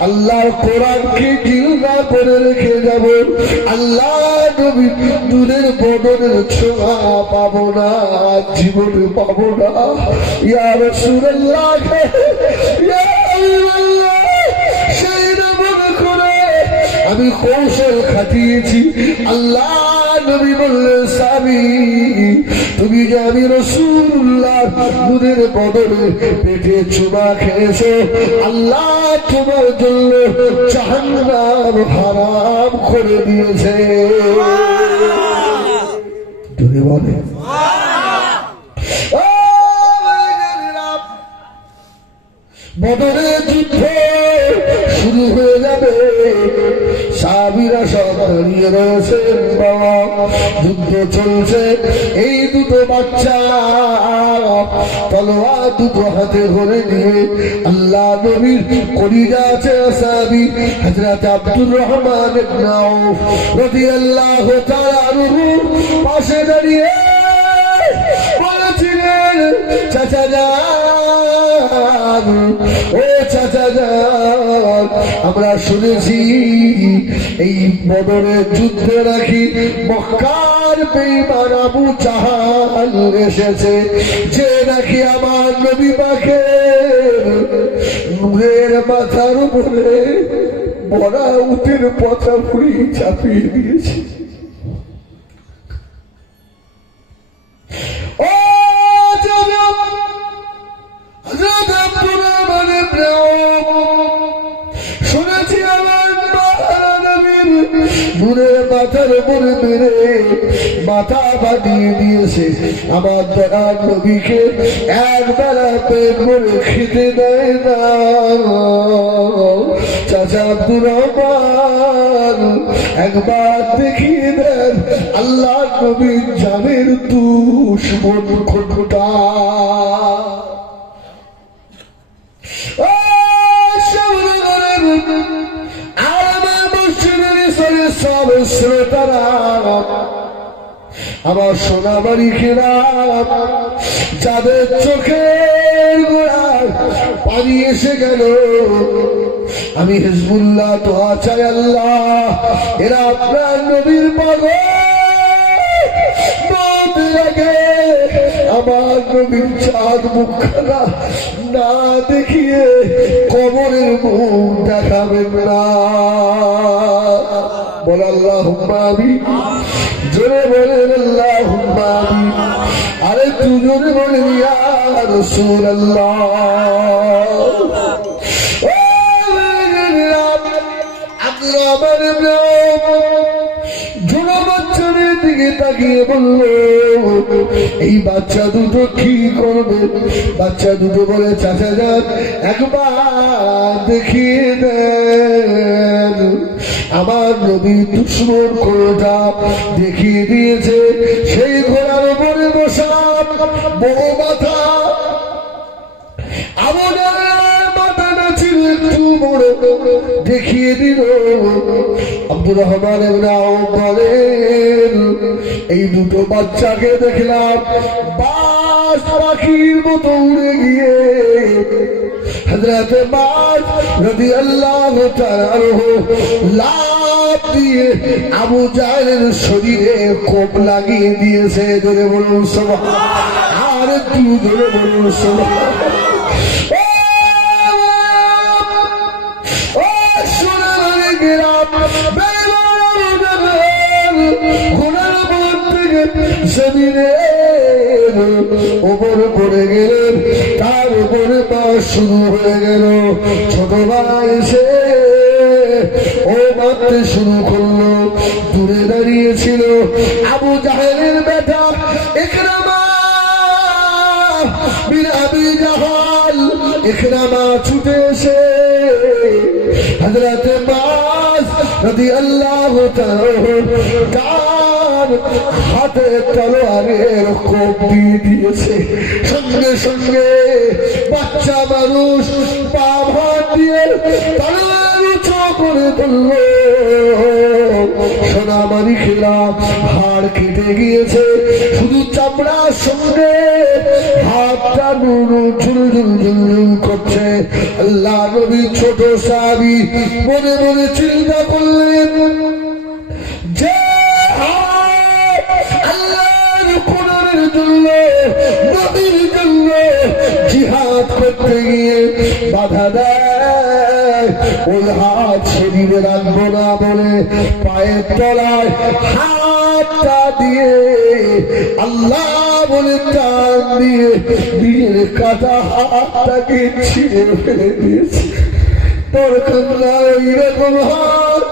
আল্লাহর কোরআনকে জিলবা করে রেখে যাব। আল্লাহ নবী দূরের বদরের ছোঁয়া পাবো না, জীবনে পাবো না। ইয়া রাসূলুল্লাহ, ইয়া হাবিবাল্লাহ, সেই মনে করে আমি কৌশল খাটিয়েছি। আল্লাহ নবী বললেন সাহাবী তুমি যে আমি রাসূলুল্লাহ দুধের বদলে পেটে চুমা খেয়েছো আল্লাহ তোমার জন্য জাহান্নাম হারাম করে দিয়েছে। তুমি বলে বদরের যুদ্ধ শুরু হয়ে যাবে, সাহাবীরা সব দাঁড়িয়ে রয়েছেন। বাবা যুদ্ধ চলছে, এই দুটো বাচ্চা তলোয়ার দুটো হাতে ধরে নিয়ে আল্লাহ নবীর কলিজা আছে সাহাবী হযরত আব্দুর রহমান ইবনে আউফ রাদিয়াল্লাহু তাআলা আনহু পাশে দাঁড়িয়ে বলেছিলেন চাচা যান, ও চাচা যান, আমরা শুনেছি এই বদরের যুদ্ধে নাকি মক্কার বেঈমান আবু জাহাল এসেছে, যে নাকি আমার নবী পাকের নূরের মাথার উপরে বড়া উটের পচা ফুড়ি চাপিয়ে দিয়েছে। শুনেছি আমার নূরের মাথার উপরে মেরে মাথা বাঁধিয়ে দিয়েছে, আমার দয়ার নবীকে একবেলা পেট ভরে খেতে দেয় না। চাচা আব্দুর রহমান একবার দেখিয়ে দেন আল্লাহ নবীর জানের দুশমন কোনটা। আমার সোনাবাড়ি খেলাম যাদের চোখের গোড়ায় পানি এসে গেল, আমি হিজবুল্লাহ দোয়া চাই আল্লাহ এরা আপনার নবীর পাগল, আমার নবীর চাঁদ মুখখানা না দেখিয়ে কবরের মুখ দেখাবেন না। বল আল্লাহুম্মা আমিন, জোরে বলেন আল্লাহুম্মা আমিন। আরে তুই জোরে বলেন ইয়া রাসূলুল্লাহ। আমার জোড়া বাচ্চাদের দিকে তাকিয়ে বলল এই বাচ্চা দুটো কি করবে? বাচ্চা দুটো বলে চাচা যান একবার দেখিয়ে দেন। আমার নবী দুশমন ঘোড়াটা দেখিয়ে দিয়েছে, সেই ঘোড়ার উপরে বসা বড় মাথা দেখিয়ে দিল। আব্দুর রহমান ইবনে আউফ বলেন এই দুটো বাচ্চাকে দেখলাম বাজ পাখির মতো উড়ে গিয়ে হযরত মাস রাদিয়াল্লাহু তাআলা আনহু লাফ দিয়ে আবু জাহলের শরীরে কোপ লাগিয়ে দিয়েছে। ধরে বলুন সুবহানাল্লাহ। আর তুই ধরে বলুন সুবহানাল্লাহ। ওপর পড়ে গেলেন, তার উপরে বাস শুরু হয়ে গেল। ছোট ভাই এসে ও মারতে শুরু করলো। দূরে দাঁড়িয়েছিল আবু জাহেলের বেটা ইকরামা বিন আবি জাহাল। ইকরামা ছুটে এসে হযরত মাস রাদিয়াল্লাহু তাআলা হাতে তলোয়ারের কোপ দিয়ে দিয়েছে। সঙ্গে সঙ্গে বাচ্চা মানুষ পা ভাত দিয়ে তলোয়ার উঁচু করে তুলল। সোনামারি খেলাম হাড় কেটে গিয়েছে, শুধু চামড়ার সঙ্গে হাতটা নুরু ঝুলঝুল ঝুলঝুল করছে। আল্লাহ নবী ছোট সাহাবী মনে মনে চিন্তা করলেন যে নবীর জন্য জিহাদ করতে গিয়ে বাধা দেয় ওই হাত শরীরে রাখবো না বলে পায়ের তলায় হাতটা দিয়ে আল্লাহ বলে টান দিয়ে নিজের কাটা হাতটাকে ছিঁড়ে ফেলে দিয়েছে। তোর কন্যা এইরকম হাত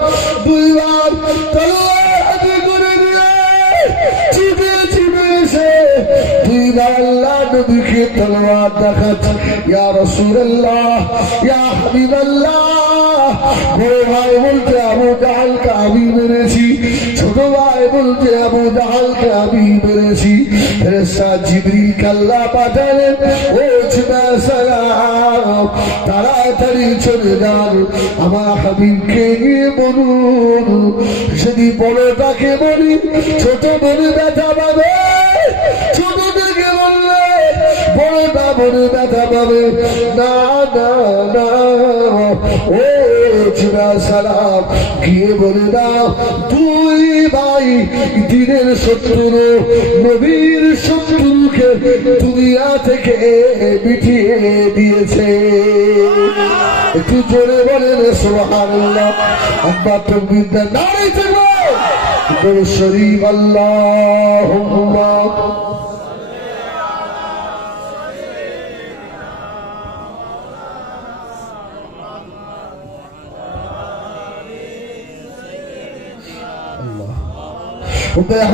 দুইবার তলোয়ার হাতে করে দিয়ে চিপে চিপে এসে দুইবার আল্লাহ নবীকে তলোয়ার দেখাচ্ছে। ইয়া রাসূলুল্লাহ, ইয়া হাবিবাল্লাহ। বড় ভাই বলতে আবু জাহালকে আমি মেরেছি, ছোট ভাই বলতে আবু জাহালকে আমি মেরেছি। ফেরেশতা জিবরিল আল্লাহ পাঠালেন, ও সালাম তাড়াতাড়ি চলে যান, আমার হাবিবকে গিয়ে বলুন যদি বড়টাকে বলি ছোট বড় ব্যথা পাবে, ছোট থেকে বললে বড়টা বড় ব্যথা পাবে না না না। ও সালাম গিয়ে বলে দাও দুই ভাই দিনের শত্রু নবীর শত্রুকে দুনিয়া থেকে মিটিয়ে দিয়েছে। একটু জোরে বলেন সুবহানাল্লাহ। আব্বা তাকবীর দেন, নারে তাকবীর, দরুদ শরীফ আল্লাহুম্মা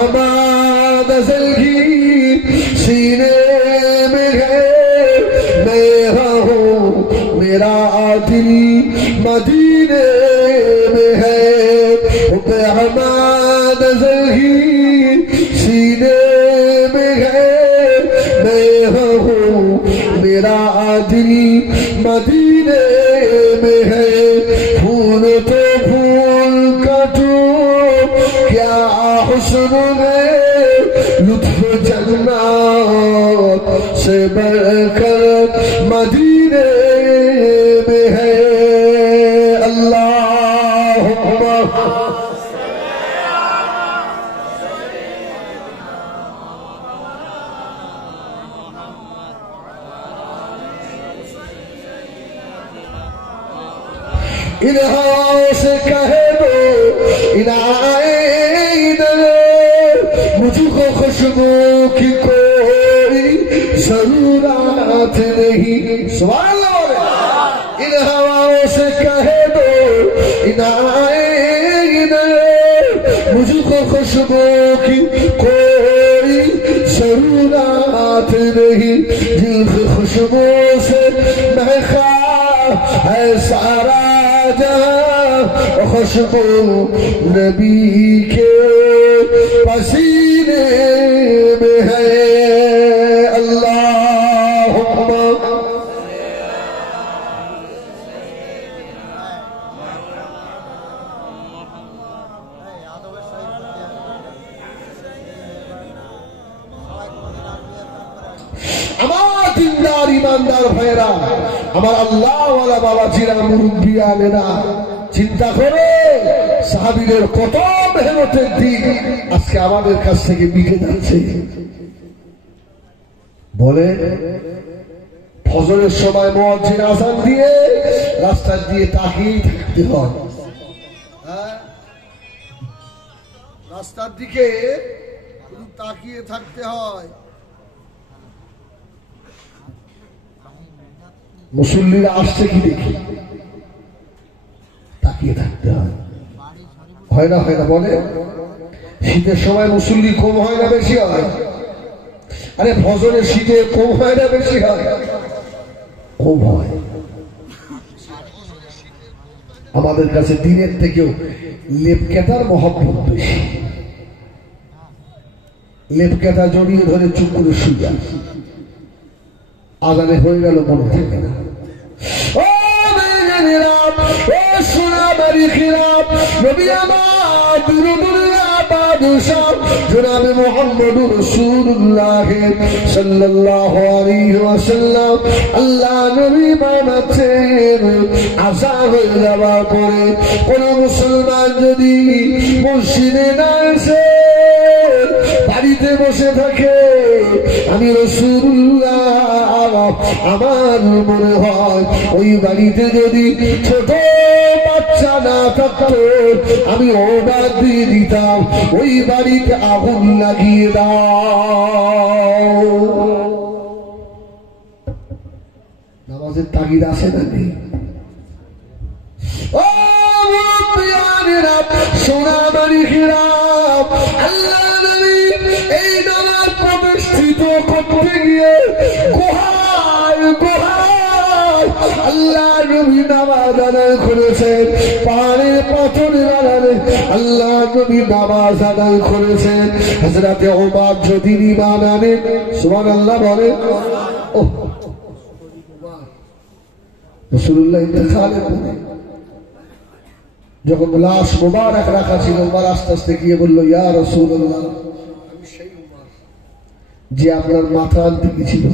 हमाद की सीने में है, मेरा हूँ मेरा दिल मदीने में है। हमाद की सीने में है, मेरा हूँ मेरा दिल मदीने में है। फूल तो फूल कटो क्या हुस्न है, लुत्फ जन्नत से बढ़कर मदीने में है। अल्लाहुम्मा इन हवाओं से कहे दो इनाए मुझको खुशबू की कोई जरूरत नहीं। सुभान अल्लाह। इन हवाओं से कहे दो इनाए मुझको खुशबू की कोई जरूरत नहीं। दिल की खुशबू से महका है सारा जहां, खुशबू नबी के पसीने में है। अल्लाहुम्मा আমার দিনদার ইমানদার ভাইরা, আমার আল্লাহ ওয়ালা বাবাজিরা, মুরব্বিয়ানেরা, চিন্তা করে সাহাবীদের কত মেহনতের দিক আজকে আমাদের কাছ থেকে মিটে যাচ্ছে। বলে ফজরের সময় মুয়াজ্জিন আযান দিয়ে রাস্তা দিয়ে তাকিয়ে থাকতে হয়, রাস্তার দিকে তাকিয়ে থাকতে হয়। মুসল্লিরা আসছে কি দেখি তাকিয়ে থাকতে হয়। হয় না হয় না বলে? শীতের সময় মুসল্লি কম হয় না বেশি হয়? আরে ফজরের শীতে কম হয় না বেশি হয়? কম হয়। আমাদের কাছে দিনের থেকেও লেপকেটার মহব্বত বেশি। লেপকেটা জড়িয়ে ধরে চুপ করে শুয়ে যায়, আজানে হয়ে গেল মনে থাকে না। ও সোনাবাড়ি খিলাফ নবী আমার দুরুদুল্লাহ বাদশাহ জনাব মুহাম্মদুর রাসূলুল্লাহ সাল্লাল্লাহু আলাইহি ওয়াসাল্লাম আল্লাহ নবী বানাচ্ছেন। আশা হয়ে যাওয়ার পরে কোন মুসলমান যদি মসজিদে না এসে বাড়িতে বসে থাকে, আমি রাসূলুল্লাহ আমার মনে হয় ওই বাড়িতে যদি ছোট না থাকতো আমি অর্ডার দিয়ে দিতাম ওই বাড়িতে আগুন লাগিয়ে দাও। নামাজের তাগিদ আছে না নেই? ও মুরব্বিয়ানেরা, সোনামানিকেরা, আল্লাহ নবী এই নামাজ প্রতিষ্ঠিত করতে গিয়ে গুহায় গুহায় আল্লাহ নবী নামাজ আদায় করেছেন। পাহাড়ের পাথরের আড়ালে আল্লাহ নবী নামাজ আদায় করেছেন। হযরতে ওমর যদি ঈমান আনেন, সুবহানাল্লাহ বলেন। ও রাসূলুল্লাহ ইন্তেকালের পরে যখন লাশ মোবারক রাখা ছিল, ওমর আস্তে আস্তে গিয়ে বলল, ইয়া রাসূলুল্লাহ, আমি সেই ওমর যে আপনার মাথা আনতে গেছিল।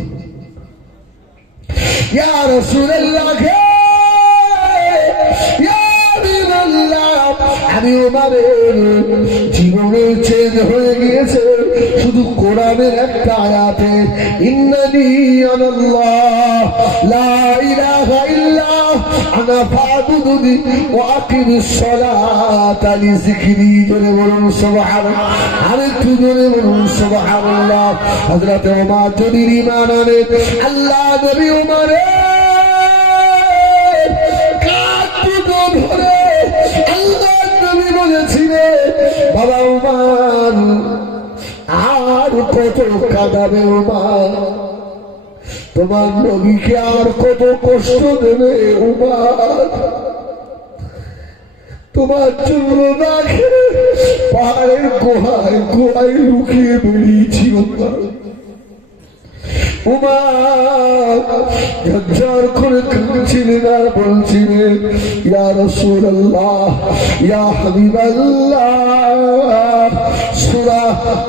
ইয়া রাসূলুল্লাহ, আমি ওমরের জীবনের চেঞ্জ হয়ে গিয়েছে শুধু কোরআনের একটা আয়াতে, ইন্নানি আনাল্লাহ লা ইলাহা ইল্লা আনা ফাবুদুনি ওয়া আকিমিস সালাতা লিযিকরি। জোরে বলুন সুবহানাল্লাহ। আরেকটু জোরে বলুন সুবহানাল্লাহ। হযরত ওমর যদি ঈমান আনে, আল্লাহ নবী ওমরের কাঁধ দুটো ধরে আল্লাহ নবী বলেছিলেন, বাবা ওমর আর কত কাঁদাবে ওমর, তোমার নবীকে আর কত কষ্ট দেবে ওমর, তোমার জন্য না খেয়ে পাহাড়ের গুহায় গুহায় লুকিয়ে বেরিয়েছি ওমর। ঝরঝর করে কাঁদছিলেন আর বলছিলেন, ইয়া রাসূলুল্লাহ, ইয়া হাবিবাল্লাহ, সূরা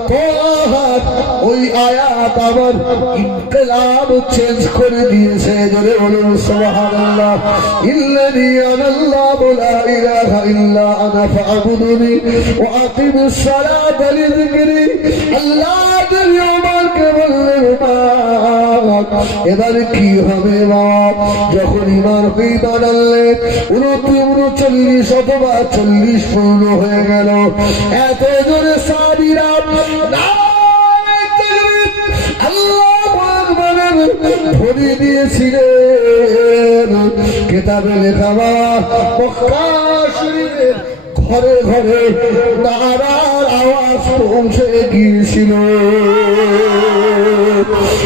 তাহার ওই আয়াত আমার ইনকিলাব চেঞ্জ করে দিয়েছে। জোরে বলুন সুবহানাল্লাহ। ইল্লানি আনাল্লাহু লা ইলাহা ইল্লা আনা ফা'বুদুনি ওয়া আকিমিস সালাতা লিযিকরি। আল্লাহ নবী ওমরকে বললেন, এবার কি হবে বাপ? যখন ঈমান আনলেন 39 অথবা 40 পূর্ণ হয়ে গেল। এত জোরে সাহাবীরা আল্লাহু আকবার ধ্বনি দিয়েছিলেন। কিতাবে লেখা মক্কা শরীফের ঘরে ঘরে নারার আওয়াজ পৌঁছে গিয়েছিল।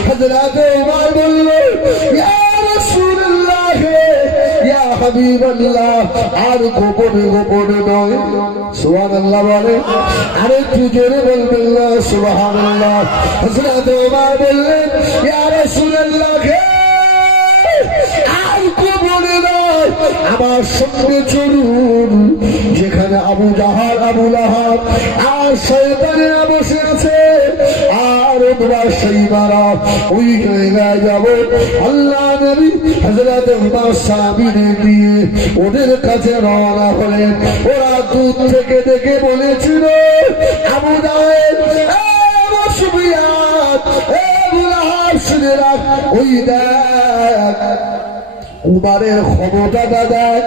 হযরত ওমর বলল, ইয়া রাসূলুল্লাহ, ইয়া হাবিবাল্লাহ, আর গোপনে গোপনে নয়। সুবহানাল্লাহ বলে। আরেকটু জোরে বলবেন না সুবহানাল্লাহ। হযরত ওমর বললেন, ইয়া রাসূলুল্লাহ, আর গোপনে নয়, আমার সঙ্গে চলুন, যেখানে আবু জাহাল, আবু লাহাব আর শয়তানেরা বসে আছে, আর ওরা সেইবারা ওই জায়গায় যাব। আল্লাহ নবী হযরত ওমর সাহাবীদের নিয়ে ওদের কাছে রওনা হলেন। ওরা দূর থেকে দেখে বলেছিল, আবু জাহেল, আবু সুফিয়ান, আবু লাহাব, শুনে রাখ, ওই দেখ উমারের ক্ষমতাটা দেখ,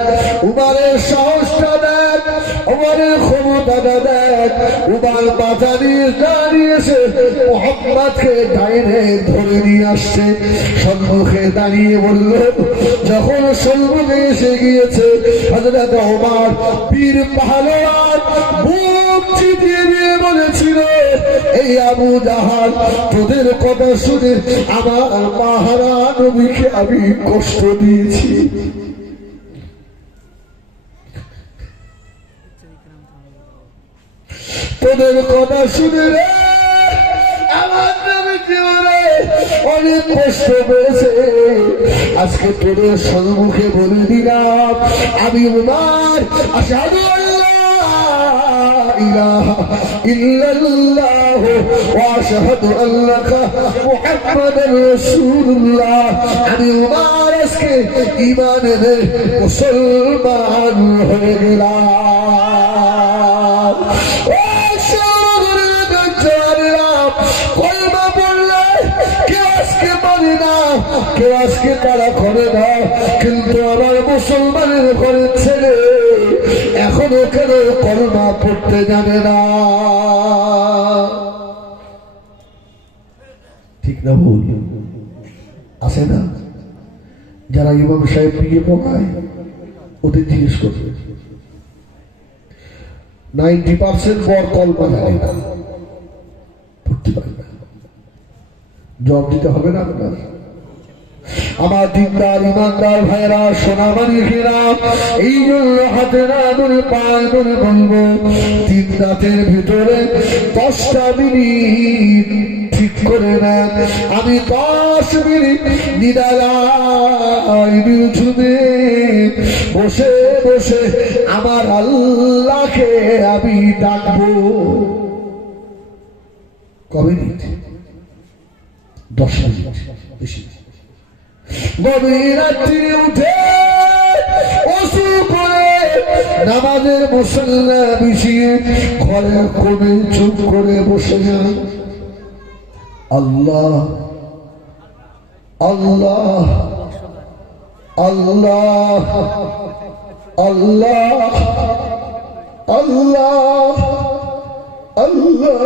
উমারের সাহসটা দেখ, উমারের ক্ষমতাটা দেখ। উমার মাথা নিয়ে দাঁড়িয়েছে, মুহাম্মদকে ডাইরেক্ট ধরে নিয়ে আসছে। সম্মুখে দাঁড়িয়ে বলল, যখন সম্মুখে এসে গিয়েছে, হযরত ওমর বীর পাহলওয়ান বুক চিতিয়ে দিয়ে বলেছিল, এই আবু জাহাল, তোদের কথা শুনে আমার মাহারা নবীকে আমি কষ্ট দিয়েছি। তোদের কথা শুনে রে আমার নবী জীবনে অনেক কষ্ট পেয়েছে। আজকে তোদের সম্মুখে বলে দিলাম, আমি উমর আশহাদু আল্লাহ ইলাহা ইল্লাল্লাহ ওয়া আশহাদু আন্নাকা মুহাম্মাদুর রাসূলুল্লাহ। আমি উমর আজকে ঈমান এনে মুসলমান হয়ে গেলাম। কলমা বললে কেউ আজকে পারে না, কেউ আজকে তারা করে না, কিন্তু আমার মুসলমানের ঘরের ছেলে এখনো কেন কলমা পড়তে জানে না? ঠিক না ভুল? আছে না যারা ইমাম সাহেব নিয়ে পড়ায়, ওদের জিজ্ঞেস করবে 90% বর কলমা জানে না, পড়তে পারে না। জবাব দিতে হবে না আপনার? আমার দিনদার ইমানদার ভাইরা, সোনামানিকেরা, এই জন্য হাতে না ধরে পায়ে ধরে বলবো, 3 রাতের ভিতরে 10টা মিনিট ঠিক করে নেন। আমি 10 মিনিট নিরালায় নির্ঝুমে বসে বসে আমার আল্লাহকে আমি ডাকবো। কবে মিনিট? 10 মিনিট, বেশি। গভীর রাত্রি উঠে ওযু করে নামাজের মুসল্লা বিছিয়ে ঘরের কোণে চুপ করে বসে যায়। আল্লাহ আল্লাহ আল্লাহ আল্লাহ আল্লাহ আল্লাহ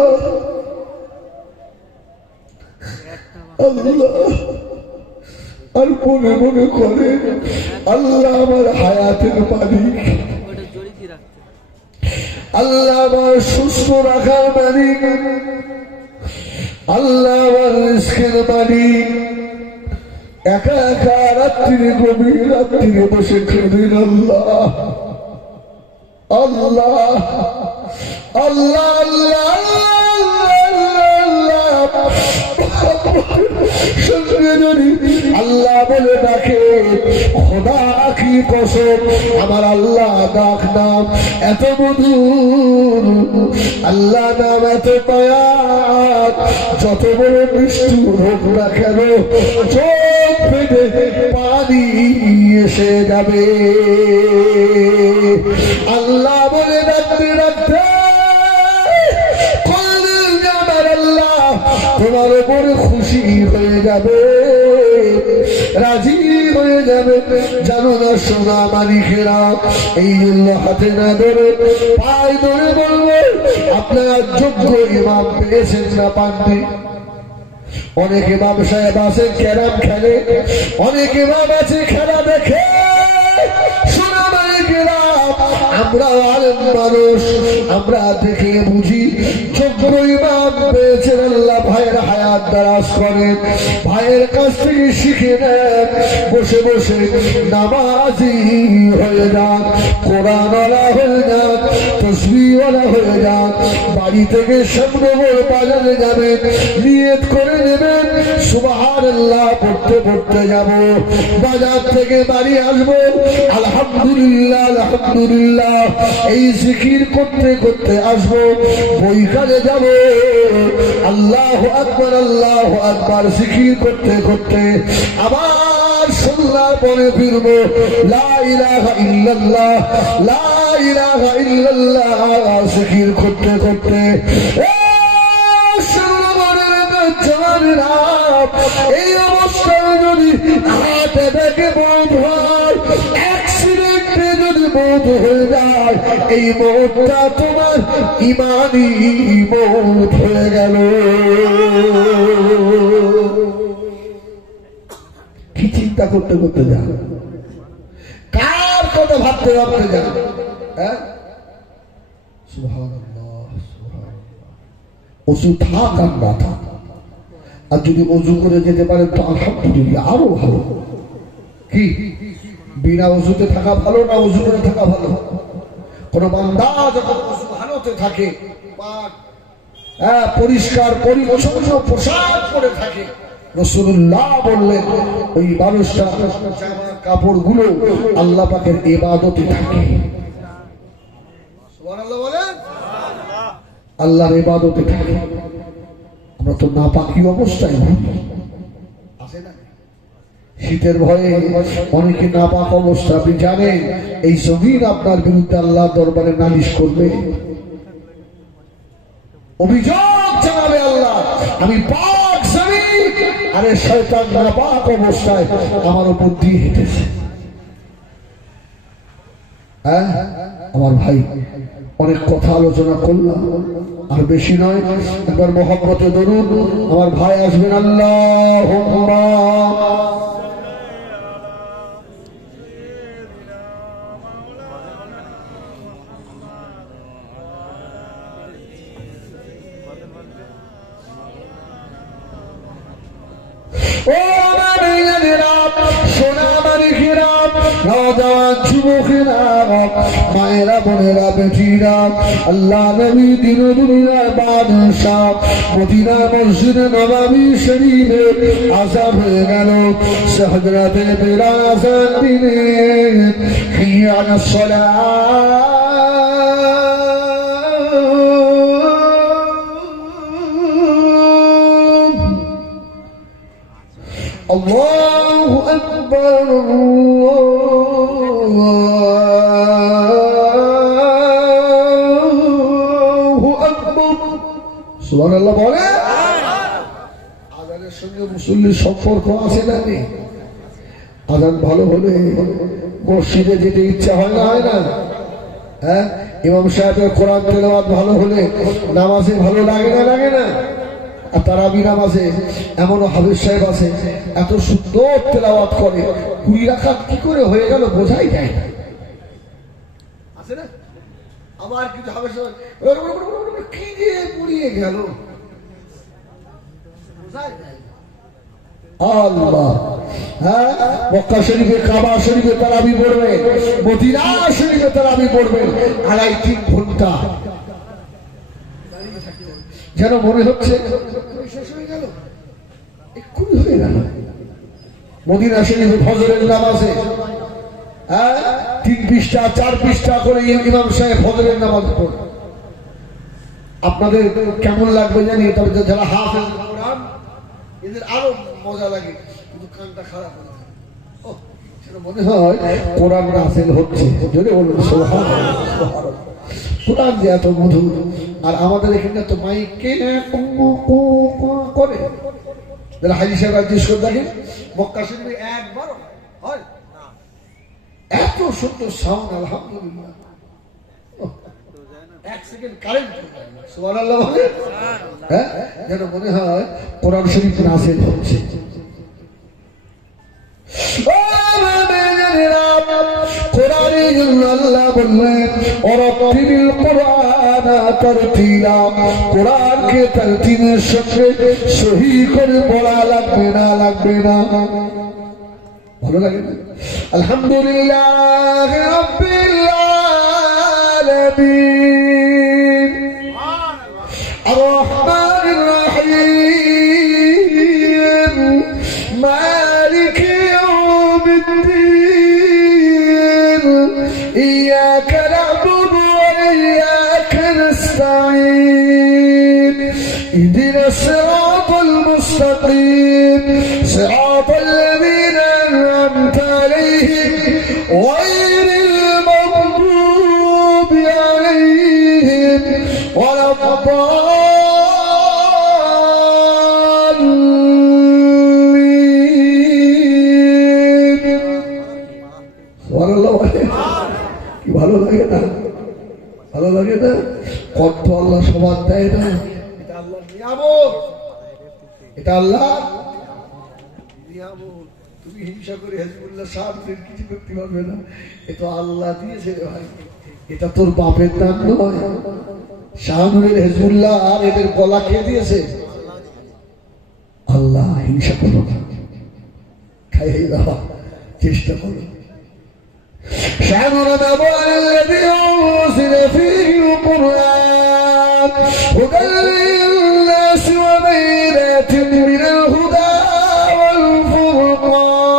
আল্লাহ, আর মনে মনে করে আল্লাহ আমার হায়াতের মালিক, আল্লাহ আমার সুস্থ রাখার মালিক, আল্লাহ আমার রিজকের মালিক। একা একা রাত্রিরে, গভীর রাত্রিরে বসে খেলেন আল্লাহ আল্লাহ আল্লাহ আল্লাহ আল্লাহ বলে ডাকে। খোদা কি কসম, আমার আল্লাহ ডাক নাম এত মধুর, আল্লাহ নাম এত পায়াত, যত বড় নিষ্ঠুর হোক না কেন চোখ ফেটে পানি এসে যাবে। আল্লাহ বলে ডাকতে ডাকতে তোমার উপরে খুশি হয়ে যাবে, রাজি হয়ে যাবে। জানো না সোনা মালিকেরা, এই জন্য হাতে না ধরে পায়ে ধরে বলবো, আপনারা যোগ্য ইমাম পেয়েছেন না পাননি? অনেক ইমাম সাহেব আছে ক্যারাম খেলে, অনেক ইমাম আছে খেলা দেখে। সোনা মালিকেরা, আমরা আলেম মানুষ, আমরা দেখে বুঝি। যোগ্য ইমাম পেয়েছেন আল্লাহ, ভাইয়ের হায়াত দারাজ করেন, ভাইয়ের কাছ থেকে শিখে নেন, বসে বসে নামাজি হয়ে যান, কোরআনওয়ালা হয়ে যান, তসবিহওয়ালা হয়ে যান। বাড়ি থেকে সামনে বাজারে যাবেন, নিয়ত করে নেবেন সুবহানাল্লাহ পড়তে পড়তে যাব। বাজার থেকে বাড়ি আসবো, আলহামদুলিল্লাহ আলহামদুলিল্লাহ এই জিকির করতে করতে আসবো। বইকালে যাব, আল্লাহু আকবার জিকির করতে করতে আবার সন্ধ্যার পরে ফিরবো, লা ইলাহা ইল্লাল্লাহ লা ইলাহা ইল্লাল্লাহ জিকির করতে করতে। এই অবস্থায় যদি হাতে দেখে বোধ হয়, অ্যাক্সিডেন্টে যদি বোধ হয়ে যায়, এই মৌতটা তোমার ইমানি মৌত হয়ে গেল। কি চিন্তা করতে করতে যান, কার কথা ভাবতে ভাবতে যান। হ্যাঁ, সুবহানাল্লাহ সুবহানাল্লাহ। ওষুধ থাক আর না থাক, আর যদি অজু করে যেতে পারেন তো আলহামদুলিল্লাহ আরো ভালো। কি বিনা ওযুতে থাকা ভালো না ওযু করে থাকা ভালো? কোন বান্দা যখন ওযু হালতে থাকে, পরিষ্কার পরিচ্ছন্ন পোশাক পরে থাকে, রাসূলুল্লাহ বললেন ওই মানুষটা জামা কাপড় গুলো আল্লাহ পাকের ইবাদতে থাকে। সুবহানাল্লাহ বলেন, আল্লাহর ইবাদতে থাকে। আমরা তো নাপাকি অবস্থায় আছে না? শীতের ভয়ে অনেকে নাপাক অবস্থা। আপনি জানেন এই জমিন আপনার বিরুদ্ধে আল্লাহ দরবারে নালিশ করবে, অভিযোগ জানাবে আল্লাহ, আমি পাক জমিন, আরে শয়তান নাপাক অবস্থায় আমার উপর দিয়ে হেঁটেছে। হ্যাঁ, আমার ভাই অনেক কথা আলোচনা করলাম, আর বেশি নয়, একবার মহব্বতে দরুদ আমার ভাই আসবেন। আল্লাহুম্মা মায়েরা বোনেরা বেটিরা, আল্লাহ নবী দিন দুনিয়ার বাদশাহ মদিনা মসজিদে নববী শরীফে আযান হয়ে গেল। হযরতে বেলাল আযান দিলেন, হিয়া আলাস সালাত। আল্লাহু আকবার, আল্লাহু আকবার। সুবহানাল্লাহ বলে। আযানের সঙ্গে মুসল্লির সম্পর্ক আছে না নেই? আযান ভালো হলে মসজিদে যেতে ইচ্ছা হয় না, হয় না? হ্যাঁ, ইমাম সাহেবের কোরআন তেলাওয়াত ভালো হলে নামাজে ভালো লাগে না, লাগে না? আর তারাবি নামাজে এমনও হাফেজ সাহেব আছে এত সুন্দর তেলাওয়াত করে, 20 রাকাত কি করে হয়ে গেল বোঝাই যায় না, আছে না? আমার কিন্তু হাফেজ সাহেব কি যে পুড়িয়ে গেল বোঝাই যায় না। আল্লাহ, হ্যাঁ, মক্কা শরীফে কাবা শরীফে তারাবি পড়বে, মদিনা শরীফে তারাবি পড়বে 2.5-3 ঘন্টা, যেন মনে হচ্ছে শেষ হয়ে গেল, এক্ষুনি হয়ে গেল। মদিনা শরীফে ফজরের নামাজে 3 পৃষ্ঠা 4 পৃষ্ঠা করে ইমাম সাহেব ফজরের নামাজ পড়ে। আপনাদের কেমন লাগবে জানি, তবে যারা হাফেজ কোরআন এদের আরো মজা লাগে, কিন্তু কানটা খারাপ হয়ে যায়। ও, সেটা মনে হয় কোরআন নাযিল হচ্ছে, জোরে বলুন সুবহানাল্লাহ। কোরআন যে এত মধুর, আর আমাদের এখানে তো মাইকে করে, যারা হাজি সাহেব জিজ্ঞেস করে দেখেন মক্কা শরীফে একবার হয় এত সুন্দর সাউন্ড, আলহামদুলিল্লাহ। 1 সেকেন্ড কারেন্ট সুবহানাল্লাহ বলে, হ্যাঁ, যেন মনে হয় কোরআন শরীফ নাযিল হচ্ছে। কোরআনের জন্য আল্লাহ বললেন ওয়ারাতিলিল কুরআনা তারতিলা, কোরআনকে তারতিলের সঙ্গে সহি করে পড়া লাগবে না, লাগবে না। ভালো লাগে না? আলহামদুলিল্লাহ রাব্বিল আলামিন আর রহমানির রহিম মালিক ইয়াউমিদ্দিন ইয়্যাকা না'বুদু ওয়া ইয়্যাকা নাস্তাঈন ইহদিনাস সিরাতাল মুস্তাকিম সিরাতাল লাযীনা আন'আমতা আলাইহিম গায়রিল মাগদূবি আলাইহিম ওয়ালাদ-দাল্লিন। সুবহানাল্লাহ। কি ভালো লাগে না? ভালো লাগে না? কত আল্লাহ সবার দেয় না, এটা আল্লাহ নিয়ামত, এটা আল্লাহ নিয়ামত। তুমি হিংসা করে হিজবুল্লাহ সাহেবদের কিছু করতে পারবে না, এটা আল্লাহ দিয়েছে ভাই, এটা তোর বাপের দান নয়। শাহনুরের হিজবুল্লাহ আর এদের গলা খেয়ে দিয়েছে আল্লাহ। হিংসা করো না, খাইয়ে দেওয়া চেষ্টা করো। شهر رمضان الذي أنزل فيه القرآن هدى للناس وبينات من الهدى والفرقان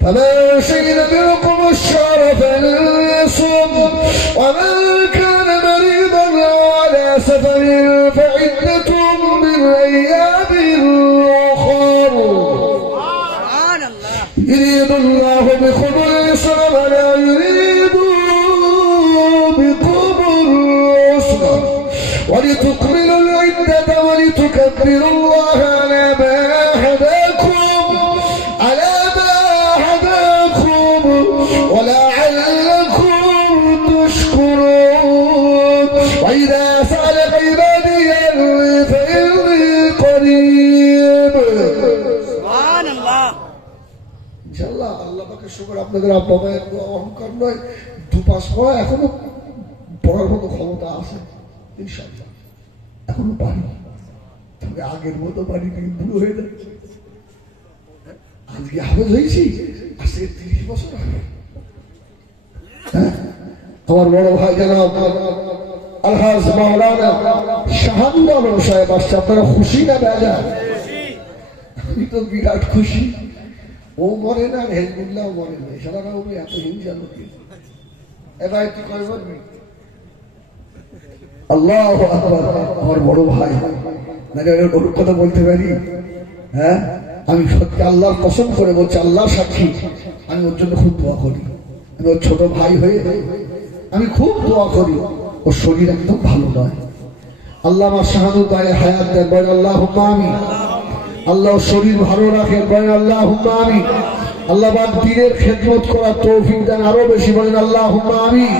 فمن شهد منكم الشهر فليصم ومن كان مريضا أو على سفر فعدة من أيام أخر يريد الله بكم اليسر ولا يريد بكم العسر ولتكملوا العدة ولتكبروا الله على ما هداكم ولعلكم تشكرون وإذا سألك عبادي عني فإني قريب سبحان الله ইনশাআল্লাহ আল্লাহ পাকের শুকর আপনাদের আব্বা মায়ের অহংকার নয় দুপাশ পড়া এখনো পড়ার মতো ক্ষমতা আছে ইনশাআল্লাহ এখনো পারি তবে আগের মতো পারি বুড়ো হয়ে যাচ্ছে আজকে হাফেজ হয়েছি আজকে 30 বছর আগে আমার বড় ভাই জানাব আলহাজ মাওলানা শাহাবুল আলম সাহেব আসছে আপনারা খুশি না বেজার আমি তো বিরাট খুশি ও মরে না আর হেজবুল্লাহ মরে না সারা হবে এত হিংসা লোকে এবার তুই কয় বলবি আল্লাহু আকবার আমার বড় ভাই না ওর কথা বলতে পারি হ্যাঁ আমি সত্যি আল্লাহর কসম করে বলছি আল্লাহর সাক্ষী আমি ওর জন্য খুব দোয়া করি আমি ওর ছোট ভাই হয়ে আমি খুব দোয়া করি ওর শরীর একদম ভালো নয় আল্লাহ আমার শাহাদুত দায়ে হায়াত দেন বলেন আল্লাহুম্মা আমিন আল্লাহ শরীর ভালো রাখেন বলেন আল্লাহুম্মা আমিন আল্লাহ পাক দ্বীনের খেদমত করার তৌফিক দেন আরো বেশি বলেন আল্লাহুম্মা আমিন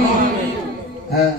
হ্যাঁ